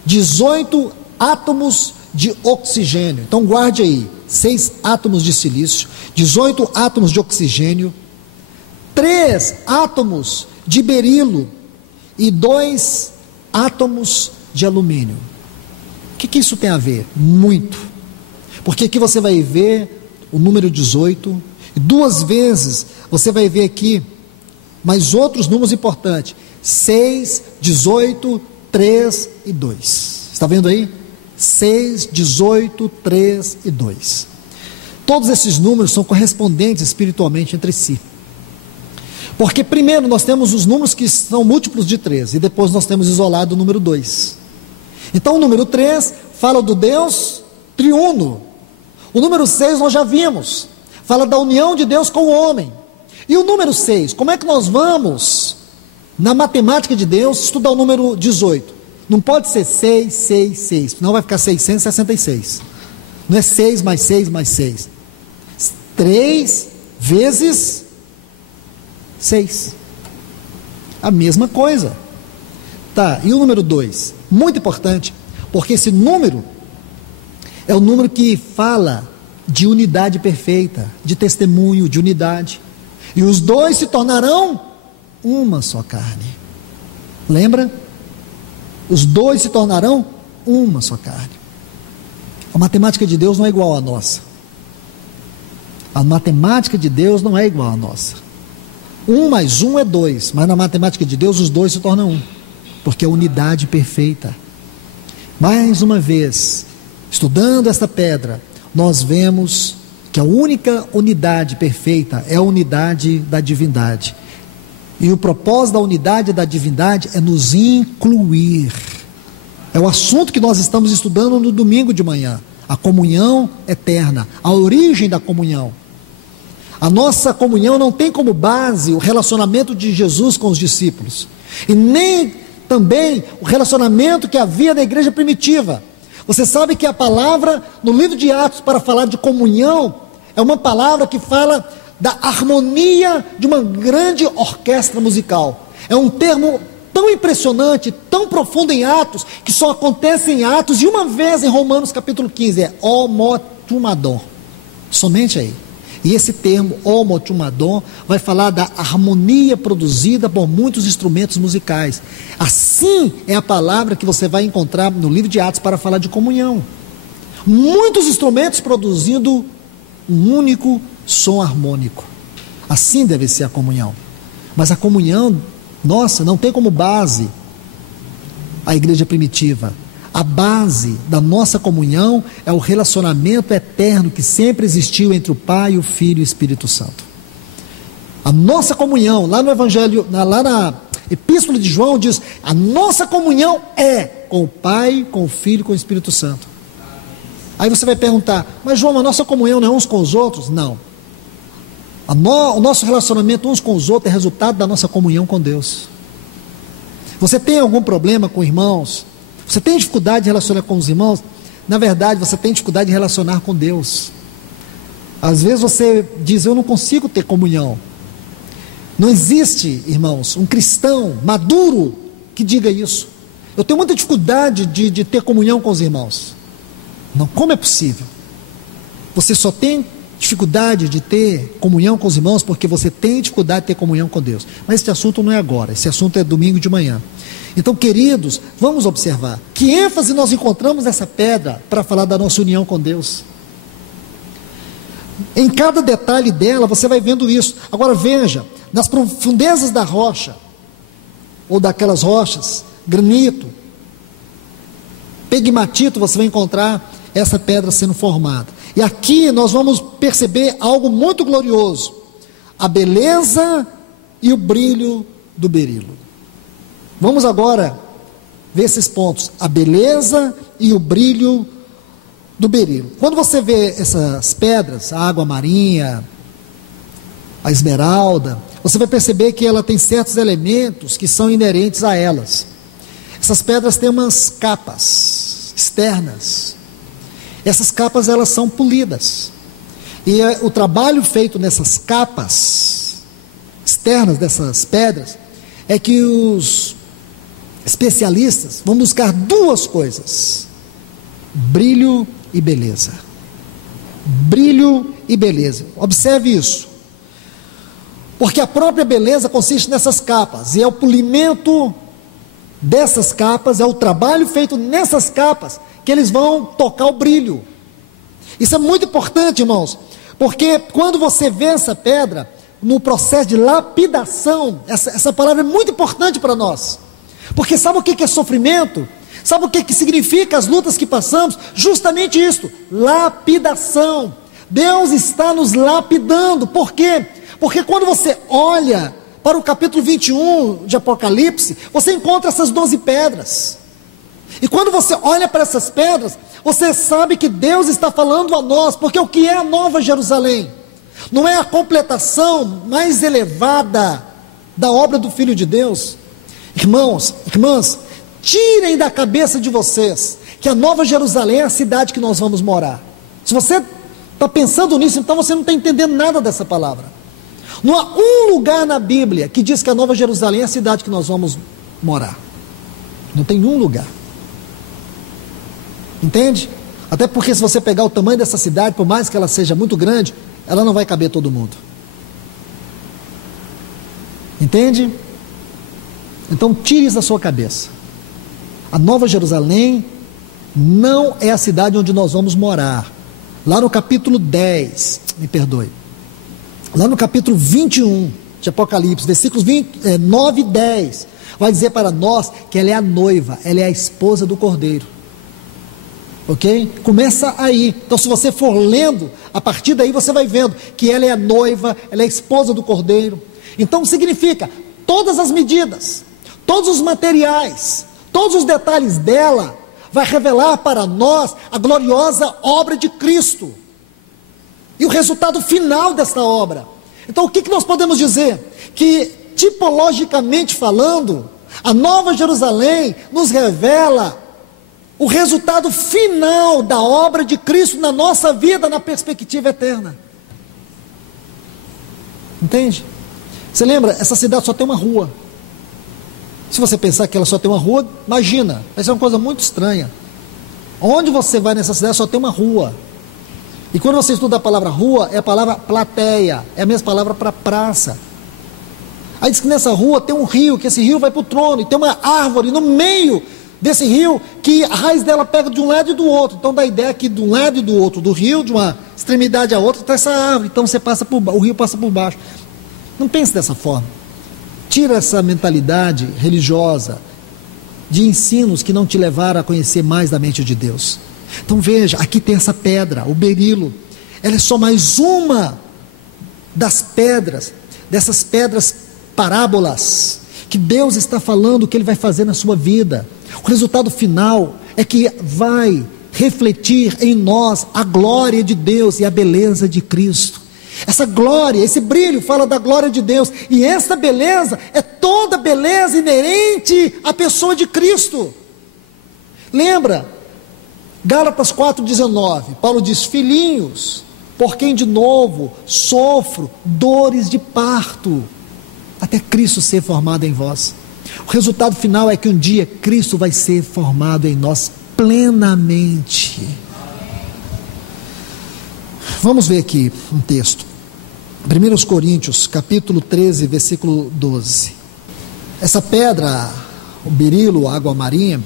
18 átomos de oxigênio. Então guarde aí, 6 átomos de silício, 18 átomos de oxigênio, 3 átomos de berilo e 2 átomos de alumínio. O que isso tem a ver? Muito. Porque aqui você vai ver o número 18, e 2 vezes você vai ver aqui mais outros números importantes: 6, 18, 3 e 2. Está vendo aí? 6, 18, 3 e 2. Todos esses números são correspondentes espiritualmente entre si. Porque primeiro nós temos os números que são múltiplos de 3, e depois nós temos isolado o número 2. Então o número 3 fala do Deus triuno. O número 6 nós já vimos, fala da união de Deus com o homem. E o número 6, como é que nós vamos, na matemática de Deus, estudar o número 18? Não pode ser 6, 6, 6, senão vai ficar 666. Não é 6 mais 6 mais 6. 3 vezes 6. A mesma coisa. Tá, e o número 2? Muito importante, porque esse número é o número que fala de unidade perfeita, de testemunho, de unidade. E os 2 se tornarão uma só carne. Lembra? Os 2 se tornarão uma só carne. A matemática de Deus não é igual à nossa. A matemática de Deus não é igual à nossa. 1 mais 1 é 2, mas na matemática de Deus os 2 se tornam 1, porque é unidade perfeita. Mais uma vez, estudando esta pedra, nós vemos que a única unidade perfeita é a unidade da divindade. E o propósito da unidade da divindade é nos incluir. É o assunto que nós estamos estudando no domingo de manhã. A comunhão eterna, a origem da comunhão. A nossa comunhão não tem como base o relacionamento de Jesus com os discípulos. E nem também o relacionamento que havia na igreja primitiva. Você sabe que a palavra no livro de Atos para falar de comunhão é uma palavra que fala da harmonia de uma grande orquestra musical. É um termo tão impressionante, tão profundo em Atos, que só acontece em Atos e uma vez em Romanos capítulo 15, é homotumadon. Somente aí. E esse termo homotumadon vai falar da harmonia produzida por muitos instrumentos musicais. Assim é a palavra que você vai encontrar no livro de Atos para falar de comunhão. Muitos instrumentos produzindo um único som harmônico. Assim deve ser a comunhão. Mas a comunhão nossa não tem como base a igreja primitiva. A base da nossa comunhão é o relacionamento eterno que sempre existiu entre o Pai, o Filho e o Espírito Santo. A nossa comunhão, lá no Evangelho, lá na Epístola de João, diz: a nossa comunhão é com o Pai, com o Filho e com o Espírito Santo. Aí você vai perguntar: mas João, a nossa comunhão não é uns com os outros? Não. O nosso relacionamento uns com os outros é resultado da nossa comunhão com Deus. Você tem algum problema com irmãos? Você tem dificuldade de relacionar com os irmãos? Na verdade, você tem dificuldade de relacionar com Deus. Às vezes você diz: eu não consigo ter comunhão. Não existe, irmãos, um cristão maduro que diga isso. Eu tenho muita dificuldade de ter comunhão com os irmãos. Não, como é possível? Você só tem dificuldade de ter comunhão com os irmãos porque você tem dificuldade de ter comunhão com Deus. Mas esse assunto não é agora, esse assunto é domingo de manhã. Então, queridos, vamos observar que ênfase nós encontramos nessa pedra para falar da nossa união com Deus. Em cada detalhe dela você vai vendo isso. Agora veja, nas profundezas da rocha, ou daquelas rochas, granito, pegmatito, você vai encontrar essa pedra sendo formada. E aqui nós vamos perceber algo muito glorioso: a beleza e o brilho do berilo. Vamos agora ver esses pontos: a beleza e o brilho do berilo. Quando você vê essas pedras, a água marinha, a esmeralda, você vai perceber que ela tem certos elementos que são inerentes a elas. Essas pedras têm umas capas externas. Essas capas, elas são polidas. E o trabalho feito nessas capas externas dessas pedras é que os especialistas vão buscar duas coisas: brilho e beleza. Brilho e beleza. Observe isso. Porque a própria beleza consiste nessas capas, e é o polimento dessas capas, é o trabalho feito nessas capas, que eles vão tocar o brilho. Isso é muito importante, irmãos, porque quando você vê essa pedra, no processo de lapidação, essa palavra é muito importante para nós, porque sabe o que é sofrimento? Sabe o que significa as lutas que passamos? Justamente isso, lapidação. Deus está nos lapidando. Por quê? Porque quando você olha para o capítulo 21 de Apocalipse, você encontra essas 12 pedras. E quando você olha para essas pedras, você sabe que Deus está falando a nós, porque o que é a Nova Jerusalém? Não é a completação mais elevada da obra do Filho de Deus? Irmãos, irmãs, tirem da cabeça de vocês que a Nova Jerusalém é a cidade que nós vamos morar. Se você está pensando nisso, então você não está entendendo nada dessa palavra. Não há um lugar na Bíblia que diz que a Nova Jerusalém é a cidade que nós vamos morar. Não tem um lugar. Entende? Até porque se você pegar o tamanho dessa cidade, por mais que ela seja muito grande, ela não vai caber todo mundo. Entende? Então tire isso da sua cabeça. A Nova Jerusalém não é a cidade onde nós vamos morar. Lá no capítulo 10, me perdoe, lá no capítulo 21 de Apocalipse, versículos 9 e 10, vai dizer para nós que ela é a noiva, ela é a esposa do Cordeiro. Ok? Começa aí. Então, se você for lendo, a partir daí você vai vendo que ela é a noiva, ela é a esposa do Cordeiro. Então significa, todas as medidas, todos os materiais, todos os detalhes dela, vai revelar para nós a gloriosa obra de Cristo e o resultado final desta obra. Então o que nós podemos dizer? Que tipologicamente falando, a Nova Jerusalém nos revela o resultado final da obra de Cristo na nossa vida, na perspectiva eterna. Entende? Você lembra? Essa cidade só tem uma rua. Se você pensar que ela só tem uma rua, imagina, vai ser uma coisa muito estranha. Onde você vai nessa cidade só tem uma rua. E quando você estuda a palavra rua, é a palavra plateia, é a mesma palavra para praça. Aí diz que nessa rua tem um rio, que esse rio vai para o trono, e tem uma árvore no meio desse rio, que a raiz dela pega de um lado e do outro. Então dá a ideia que de um lado e do outro do rio, de uma extremidade a outra, está essa árvore. Então você passa o rio passa por baixo. Não pense dessa forma. Tira essa mentalidade religiosa, de ensinos que não te levaram a conhecer mais da mente de Deus. Então veja, aqui tem essa pedra, o berilo. Ela é só mais uma das pedras, dessas pedras parábolas, que Deus está falando que Ele vai fazer na sua vida. O resultado final é que vai refletir em nós a glória de Deus e a beleza de Cristo. Essa glória, esse brilho fala da glória de Deus, e essa beleza é toda beleza inerente à pessoa de Cristo. Lembra? Gálatas 4,19, Paulo diz: filhinhos, por quem de novo sofro dores de parto, até Cristo ser formado em vós. O resultado final é que um dia Cristo vai ser formado em nós plenamente. Vamos ver aqui um texto. 1 Coríntios, capítulo 13, versículo 12. Essa pedra, o berilo, a água marinha,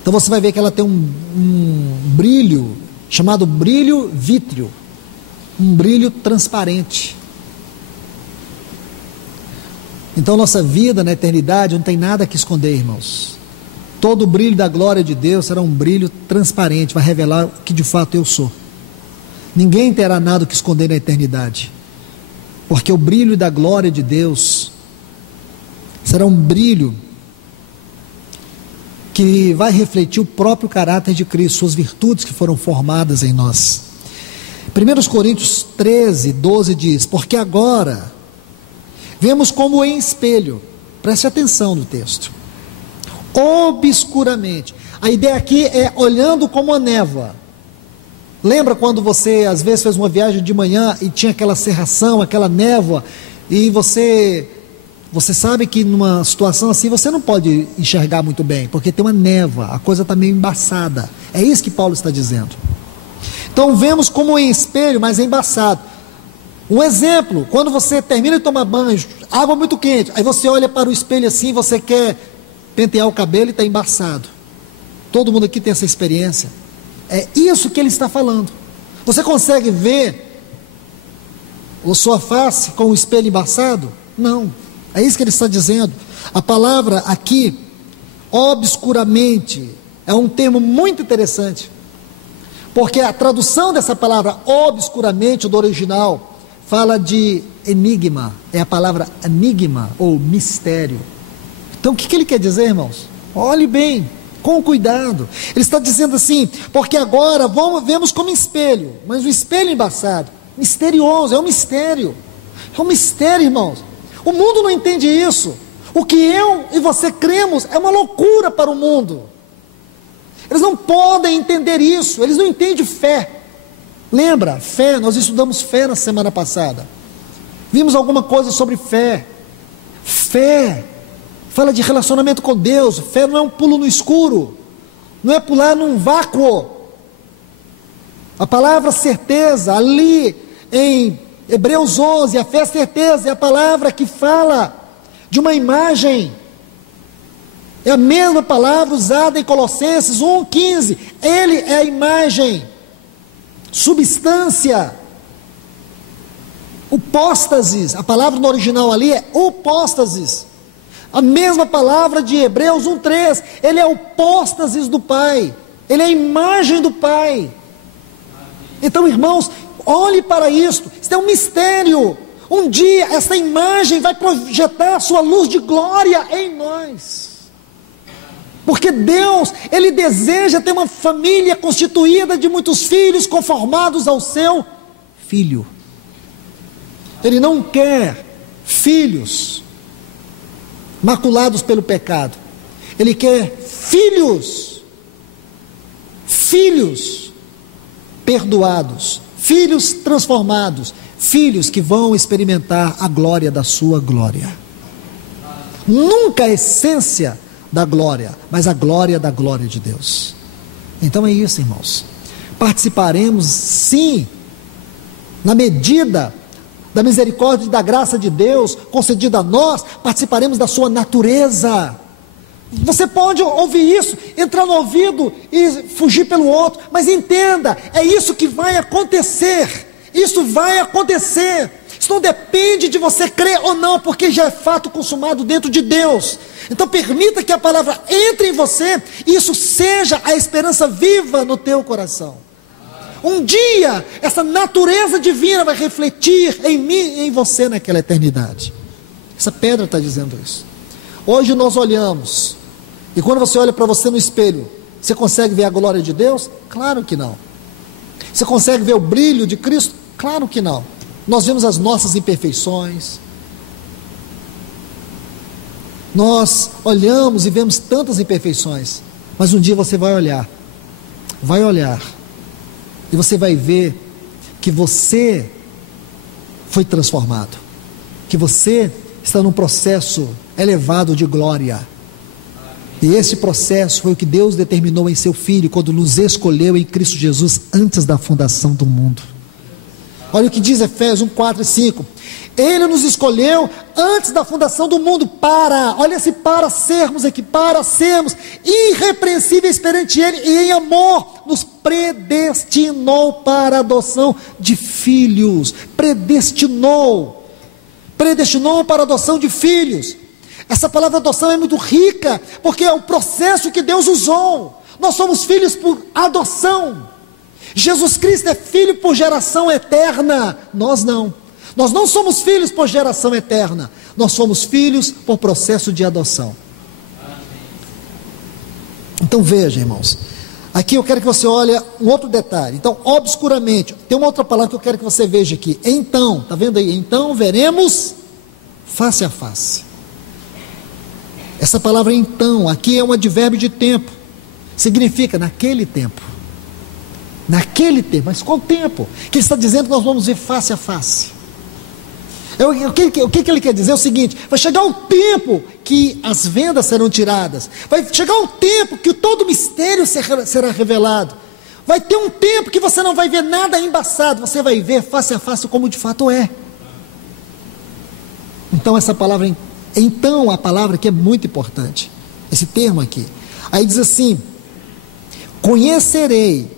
então você vai ver que ela tem um brilho, chamado brilho vítreo, um brilho transparente. Então nossa vida na eternidade não tem nada que esconder, irmãos. Todo o brilho da glória de Deus será um brilho transparente, vai revelar o que de fato eu sou. Ninguém terá nada que esconder na eternidade, porque o brilho da glória de Deus será um brilho que vai refletir o próprio caráter de Cristo, suas virtudes que foram formadas em nós. 1 Coríntios 13, 12 diz: porque agora vemos como em espelho, preste atenção no texto, obscuramente. A ideia aqui é olhando como a névoa. Lembra quando você às vezes fez uma viagem de manhã e tinha aquela cerração, aquela névoa, e você sabe que numa situação assim você não pode enxergar muito bem, porque tem uma névoa, a coisa está meio embaçada. É isso que Paulo está dizendo. Então vemos como em espelho, mas é embaçado. Um exemplo, quando você termina de tomar banho, água muito quente, aí você olha para o espelho assim, você quer pentear o cabelo e está embaçado. Todo mundo aqui tem essa experiência. É isso que ele está falando. Você consegue ver a sua face com o espelho embaçado? Não. É isso que ele está dizendo. A palavra aqui, obscuramente, é um termo muito interessante, porque a tradução dessa palavra obscuramente, do original, fala de enigma, é a palavra enigma, ou mistério. Então o que ele quer dizer, irmãos? Olhe bem, com cuidado. Ele está dizendo assim, porque agora vemos como espelho, mas o espelho embaçado, misterioso, é um mistério, irmãos. O mundo não entende isso. O que eu e você cremos é uma loucura para o mundo. Eles não podem entender isso, eles não entendem fé. Lembra, fé, nós estudamos fé na semana passada. Vimos alguma coisa sobre fé. Fé fala de relacionamento com Deus. Fé não é um pulo no escuro, não é pular num vácuo. A palavra certeza, ali em Hebreus 11, a fé é certeza, é a palavra que fala de uma imagem. É a mesma palavra usada em Colossenses 1,15. Ele é a imagem, substância, upóstasis. A palavra no original ali é upóstasis. A mesma palavra de Hebreus 1,3. Ele é o upóstasis do Pai. Ele é a imagem do Pai. Então, irmãos, olhe para isto. Isso é um mistério. Um dia essa imagem vai projetar a sua luz de glória em nós. Porque Deus, Ele deseja ter uma família constituída de muitos filhos conformados ao seu Filho. Ele não quer filhos maculados pelo pecado. Ele quer filhos perdoados, filhos transformados, filhos que vão experimentar a glória da sua glória. Nunca a essência da glória, mas a glória da glória de Deus. Então é isso, irmãos. Participaremos sim, na medida da misericórdia e da graça de Deus concedida a nós, participaremos da sua natureza. Você pode ouvir isso, entrar no ouvido e fugir pelo outro, mas entenda, é isso que vai acontecer. Isso vai acontecer. Isso não depende de você crer ou não, porque já é fato consumado dentro de Deus. Então permita que a palavra entre em você e isso seja a esperança viva no teu coração. Um dia essa natureza divina vai refletir em mim e em você naquela eternidade. Essa pedra está dizendo isso. Hoje nós olhamos, e quando você olha para você no espelho, você consegue ver a glória de Deus? Claro que não. Você consegue ver o brilho de Cristo? Claro que não. Nós vemos as nossas imperfeições. Nós olhamos e vemos tantas imperfeições, mas um dia você vai olhar, e você vai ver que você foi transformado, que você está num processo elevado de glória, e esse processo foi o que Deus determinou em seu Filho, quando nos escolheu em Cristo Jesus, antes da fundação do mundo. Olha o que diz Efésios 1, 4 e 5, Ele nos escolheu antes da fundação do mundo olha esse para sermos aqui, para sermos irrepreensíveis perante Ele, e em amor nos predestinou para a adoção de filhos, predestinou para a adoção de filhos. Essa palavra adoção é muito rica, porque é o processo que Deus usou. Nós somos filhos por adoção. Jesus Cristo é filho por geração eterna, nós não. Nós não somos filhos por geração eterna, nós somos filhos por processo de adoção. Então veja, irmãos, aqui eu quero que você olhe um outro detalhe. Então, obscuramente, tem uma outra palavra que eu quero que você veja aqui. Então, está vendo aí? Então veremos face a face. Essa palavra então, aqui é um advérbio de tempo. Significa naquele tempo. Naquele tempo. Mas qual tempo? Que ele está dizendo que nós vamos ver face a face. O que ele quer dizer é o seguinte: vai chegar um tempo que as vendas serão tiradas. Vai chegar um tempo que todo mistério será revelado. Vai ter um tempo que você não vai ver nada embaçado. Você vai ver face a face como de fato é. Então essa palavra... Então, a palavra aqui é muito importante, esse termo aqui. Aí diz assim: conhecerei,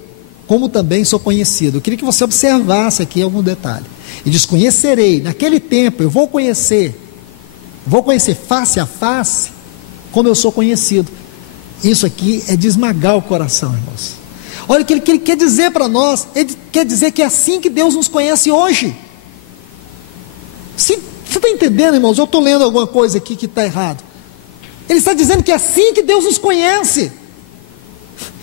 como também sou conhecido. Eu queria que você observasse aqui algum detalhe. Ele diz: conhecerei, naquele tempo eu vou conhecer face a face, como eu sou conhecido. Isso aqui é de esmagar o coração, irmãos. Olha o que ele quer dizer para nós. Ele quer dizer que é assim que Deus nos conhece hoje. Você está entendendo, irmãos? Eu estou lendo alguma coisa aqui que está errado. Ele está dizendo que é assim que Deus nos conhece.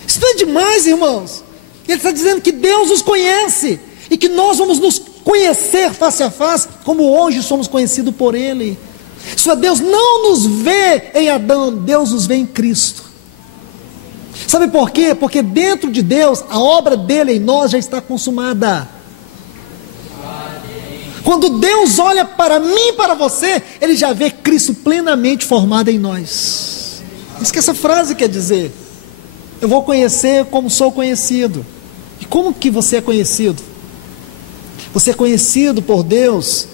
Isso não é demais, irmãos? Ele está dizendo que Deus nos conhece e que nós vamos nos conhecer face a face, como hoje somos conhecidos por Ele. Isso é, Deus não nos vê em Adão, Deus nos vê em Cristo. Sabe por quê? Porque dentro de Deus, a obra dele em nós já está consumada. Quando Deus olha para mim e para você, Ele já vê Cristo plenamente formado em nós. Isso que essa frase quer dizer. Eu vou conhecer como sou conhecido. E como que você é conhecido? Você é conhecido por Deus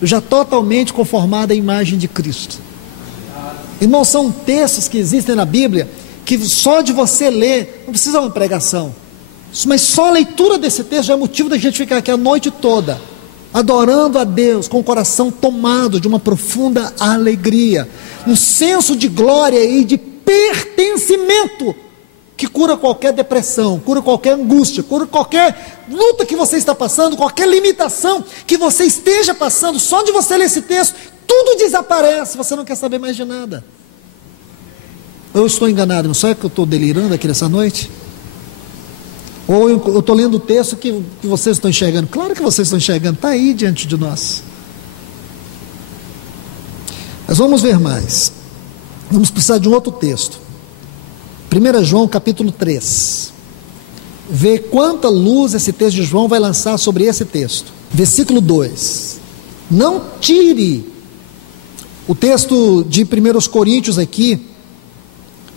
já totalmente conformado à imagem de Cristo. Irmãos, são textos que existem na Bíblia que só de você ler, não precisa uma pregação, mas só a leitura desse texto já é motivo da gente ficar aqui a noite toda adorando a Deus, com o coração tomado de uma profunda alegria, um senso de glória e de pertencimento, que cura qualquer depressão, cura qualquer angústia, cura qualquer luta que você está passando, qualquer limitação que você esteja passando. Só de você ler esse texto, tudo desaparece, você não quer saber mais de nada. Eu estou enganado, não só é que eu estou delirando aqui nessa noite? Ou eu estou lendo o texto que vocês estão enxergando? Claro que vocês estão enxergando, está aí diante de nós. Mas vamos ver mais. Vamos precisar de um outro texto. 1 João capítulo 3. Vê quanta luz esse texto de João vai lançar sobre esse texto. Versículo 2. Não tire o texto de 1 Coríntios aqui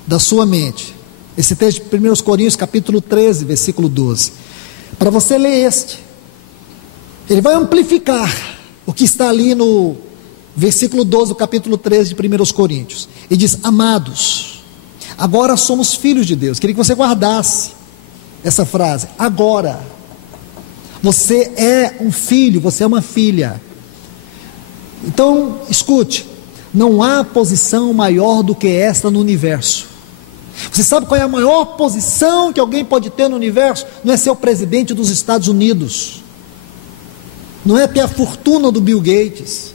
da sua mente. Esse texto de 1 Coríntios capítulo 13, versículo 12. Para você ler este. Ele vai amplificar o que está ali no versículo 12 do capítulo 13 de 1 Coríntios. E diz: amados, agora somos filhos de Deus. Queria que você guardasse essa frase. Agora. Você é um filho, você é uma filha. Então, escute. Não há posição maior do que esta no universo. Você sabe qual é a maior posição que alguém pode ter no universo? Não é ser o presidente dos Estados Unidos. Não é ter a fortuna do Bill Gates.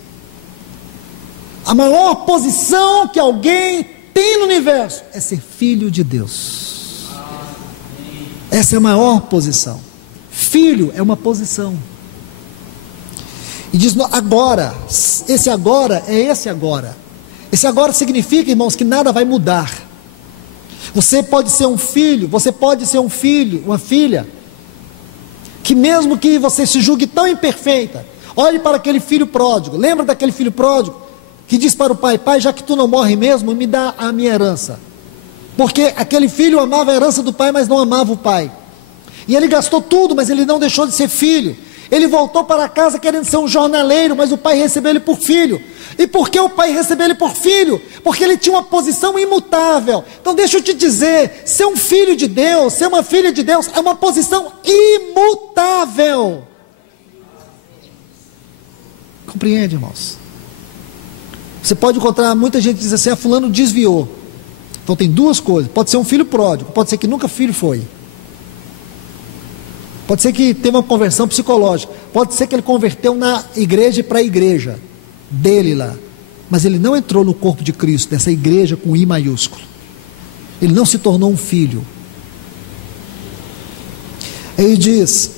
A maior posição que alguém tem no universo é ser filho de Deus. Essa é a maior posição. Filho é uma posição. E diz agora. Esse agora é esse agora. Esse agora significa, irmãos, que nada vai mudar. Você pode ser um filho, você pode ser um filho, uma filha, que mesmo que você se julgue tão imperfeita, olhe para aquele filho pródigo. Lembra daquele filho pródigo que diz para o pai: pai, já que tu não morre mesmo, me dá a minha herança. Porque aquele filho amava a herança do pai, mas não amava o pai. E ele gastou tudo, mas ele não deixou de ser filho. Ele voltou para casa querendo ser um jornaleiro, mas o pai recebeu ele por filho. E por que o pai recebeu ele por filho? Porque ele tinha uma posição imutável. Então deixa eu te dizer, ser um filho de Deus, ser uma filha de Deus, é uma posição imutável. Compreende, irmãos? Você pode encontrar muita gente que diz assim: fulano desviou. Então tem duas coisas: pode ser um filho pródigo, pode ser que nunca filho foi. Pode ser que teve uma conversão psicológica, pode ser que ele converteu na igreja e para a igreja dele lá, mas ele não entrou no corpo de Cristo, dessa igreja com I maiúsculo. ele não se tornou um filho. Ele diz,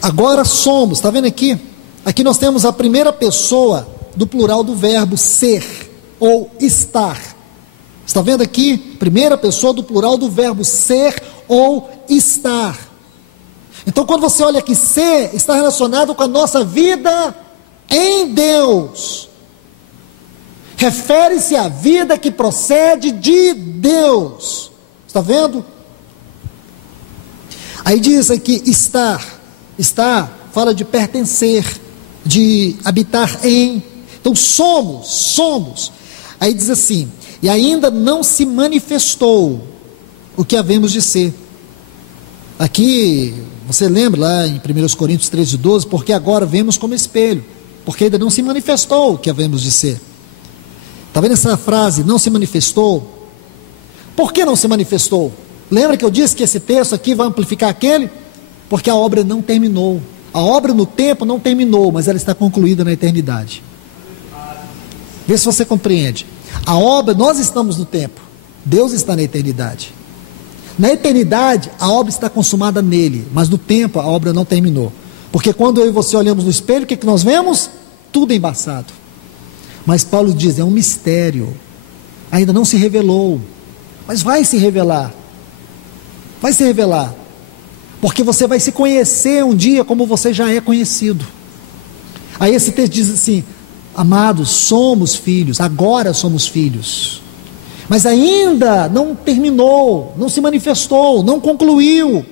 agora somos, está vendo aqui? Aqui nós temos a primeira pessoa do plural do verbo ser ou estar. Está vendo aqui? Primeira pessoa do plural do verbo ser ou estar. Então quando você olha aqui, ser está relacionado com a nossa vida em Deus. Refere-se à vida que procede de Deus. Está vendo? Aí diz aqui estar. Estar fala de pertencer, de habitar em. Então somos. Aí diz assim, e ainda não se manifestou o que havemos de ser. Aqui, você lembra lá em 1 Coríntios 13:12, porque agora vemos como espelho, porque ainda não se manifestou o que havemos de ser. Está vendo essa frase, não se manifestou? Por que não se manifestou? Lembra que eu disse que esse texto aqui vai amplificar aquele? Porque a obra não terminou. A obra no tempo não terminou, mas ela está concluída na eternidade. Vê se você compreende. A obra, nós estamos no tempo, Deus está na eternidade. Na eternidade, a obra está consumada nele, mas no tempo a obra não terminou. Porque quando eu e você olhamos no espelho, o que nós vemos? Tudo embaçado. Mas Paulo diz, é um mistério, ainda não se revelou, mas vai se revelar. Vai se revelar, porque você vai se conhecer um dia como você já é conhecido. Aí esse texto diz assim, amados, somos filhos, agora somos filhos, mas ainda não terminou, não se manifestou, não concluiu.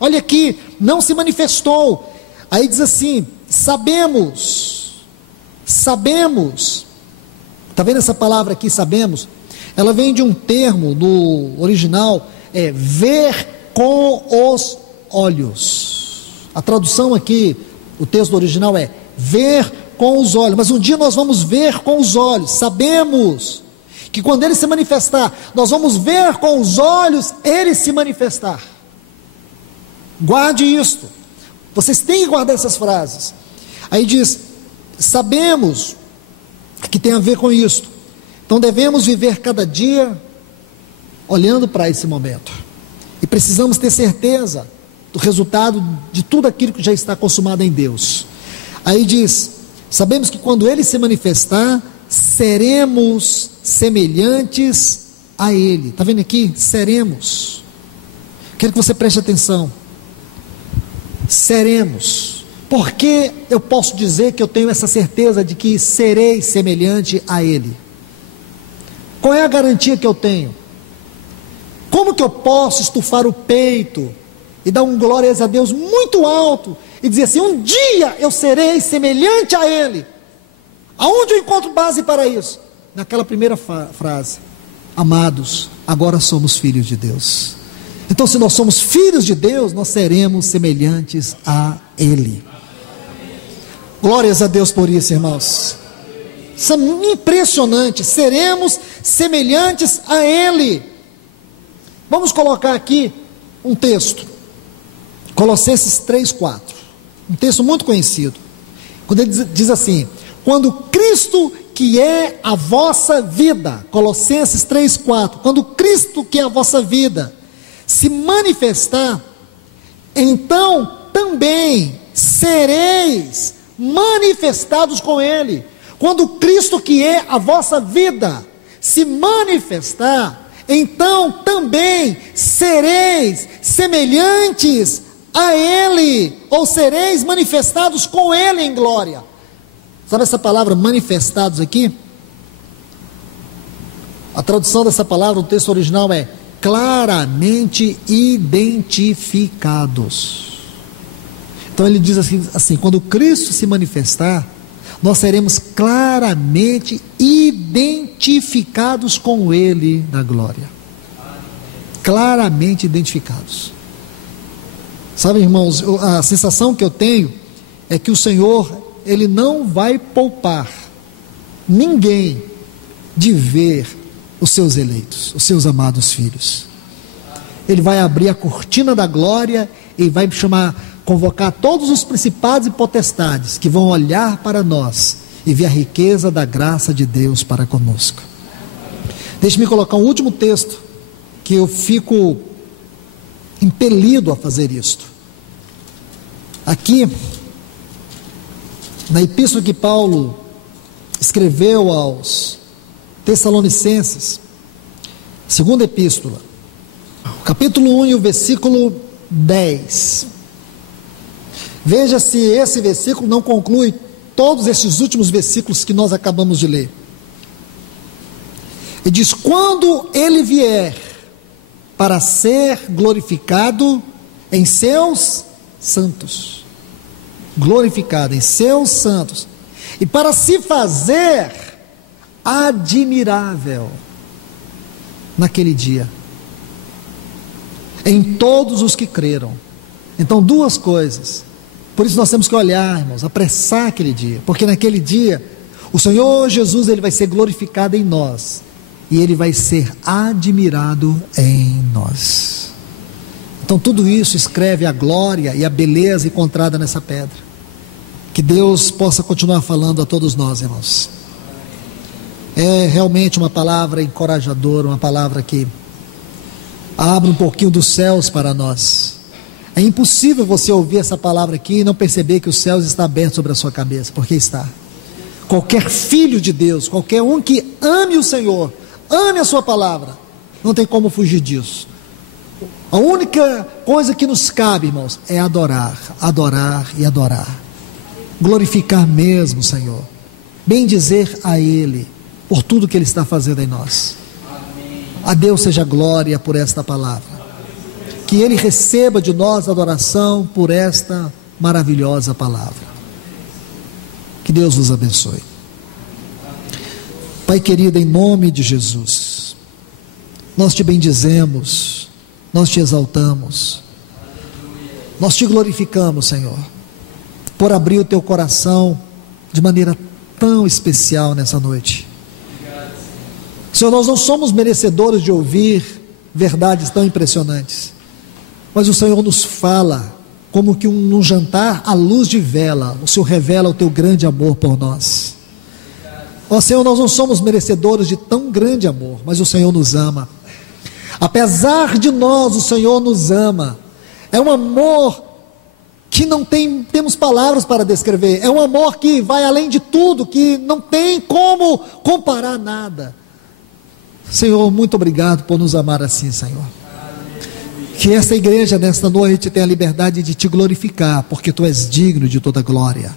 Olha aqui, não se manifestou. Aí diz assim, sabemos, está vendo essa palavra aqui, sabemos? Ela vem de um termo do original, ver com os olhos. A tradução aqui, o texto do original é ver com os olhos, mas um dia nós vamos ver com os olhos. Sabemos que quando ele se manifestar, nós vamos ver com os olhos ele se manifestar. Guarde isto, vocês têm que guardar essas frases. Aí diz, sabemos que tem a ver com isto, então devemos viver cada dia olhando para esse momento, e precisamos ter certeza do resultado de tudo aquilo que já está consumado em Deus. Aí diz, sabemos que quando ele se manifestar, seremos semelhantes a ele. Está vendo aqui? Seremos. Quero que você preste atenção. Seremos. Por que eu posso dizer que eu tenho essa certeza de que serei semelhante a ele? Qual é a garantia que eu tenho? Como que eu posso estufar o peito e dar um glórias a Deus muito alto e dizer assim, um dia eu serei semelhante a ele? Aonde eu encontro base para isso? Naquela primeira frase, amados, agora somos filhos de Deus. Então, se nós somos filhos de Deus, nós seremos semelhantes a ele. Glórias a Deus por isso, irmãos. Isso é impressionante. Seremos semelhantes a ele. Vamos colocar aqui um texto, Colossenses 3:4, um texto muito conhecido, quando ele diz assim, quando Cristo que é a vossa vida, Colossenses 3:4, quando Cristo que é a vossa vida se manifestar, então também sereis manifestados com ele. Quando Cristo que é a vossa vida se manifestar, então também sereis semelhantes a ele, ou sereis manifestados com ele em glória. Sabe essa palavra manifestados aqui? A tradução dessa palavra no texto original é claramente identificados. Então ele diz assim, quando Cristo se manifestar, nós seremos claramente identificados com ele na glória. Claramente identificados. Sabe, irmãos, a sensação que eu tenho é que o Senhor, ele não vai poupar ninguém de ver os seus eleitos, os seus amados filhos. Ele vai abrir a cortina da glória e vai convocar todos os principados e potestades que vão olhar para nós e ver a riqueza da graça de Deus para conosco. Deixe-me colocar um último texto, que eu fico impelido a fazer isto. Aqui, na epístola que Paulo escreveu aos Tessalonicenses, segunda epístola, capítulo 1 e o versículo 10. Veja se esse versículo não conclui todos esses últimos versículos que nós acabamos de ler. E diz: quando ele vier para ser glorificado em seus santos, glorificado em seus santos, e para se fazer admirável naquele dia em todos os que creram. Então, duas coisas. Por isso nós temos que olhar, irmãos, apressar aquele dia, porque naquele dia o Senhor Jesus, ele vai ser glorificado em nós, e ele vai ser admirado em nós. Então tudo isso escreve a glória e a beleza encontrada nessa pedra. Que Deus possa continuar falando a todos nós, irmãos. É realmente uma palavra encorajadora, uma palavra que abre um pouquinho dos céus para nós. É impossível você ouvir essa palavra aqui e não perceber que os céus estão abertos sobre a sua cabeça, porque está. Qualquer filho de Deus, qualquer um que ame o Senhor, ame a sua palavra, não tem como fugir disso. A única coisa que nos cabe, irmãos, é adorar, adorar e adorar. Glorificar mesmo o Senhor, bendizer a Ele por tudo que Ele está fazendo em nós. A Deus seja glória por esta palavra, que Ele receba de nós adoração por esta maravilhosa palavra. Que Deus vos abençoe. Pai querido, em nome de Jesus, nós te bendizemos, nós te exaltamos, nós te glorificamos, Senhor, por abrir o teu coração de maneira tão especial nessa noite. Senhor, nós não somos merecedores de ouvir verdades tão impressionantes, mas o Senhor nos fala como que num jantar à luz de vela. O Senhor revela o teu grande amor por nós. Ó Senhor, nós não somos merecedores de tão grande amor, mas o Senhor nos ama. Apesar de nós, o Senhor nos ama. É um amor que não temos palavras para descrever. É um amor que vai além de tudo, que não tem como comparar nada. Senhor, muito obrigado por nos amar assim, Senhor. Que esta igreja nesta noite tenha a liberdade de te glorificar, porque tu és digno de toda glória,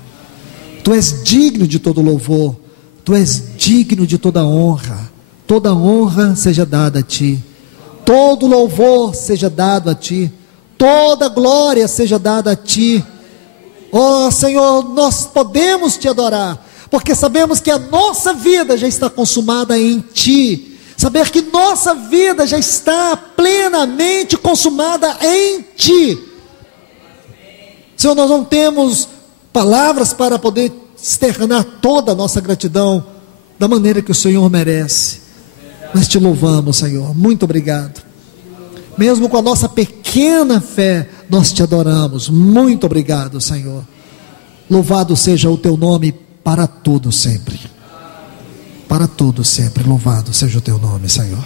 tu és digno de todo louvor, tu és digno de toda honra seja dada a ti, todo louvor seja dado a ti, toda glória seja dada a ti. Ó Senhor, nós podemos te adorar, porque sabemos que a nossa vida já está consumada em ti. Saber que nossa vida já está plenamente consumada em ti. Senhor, nós não temos palavras para poder externar toda a nossa gratidão da maneira que o Senhor merece. Nós te louvamos, Senhor, muito obrigado. Mesmo com a nossa pequena fé, nós te adoramos. Muito obrigado, Senhor. Louvado seja o teu nome para todo sempre. Para todo sempre, louvado seja o teu nome, Senhor.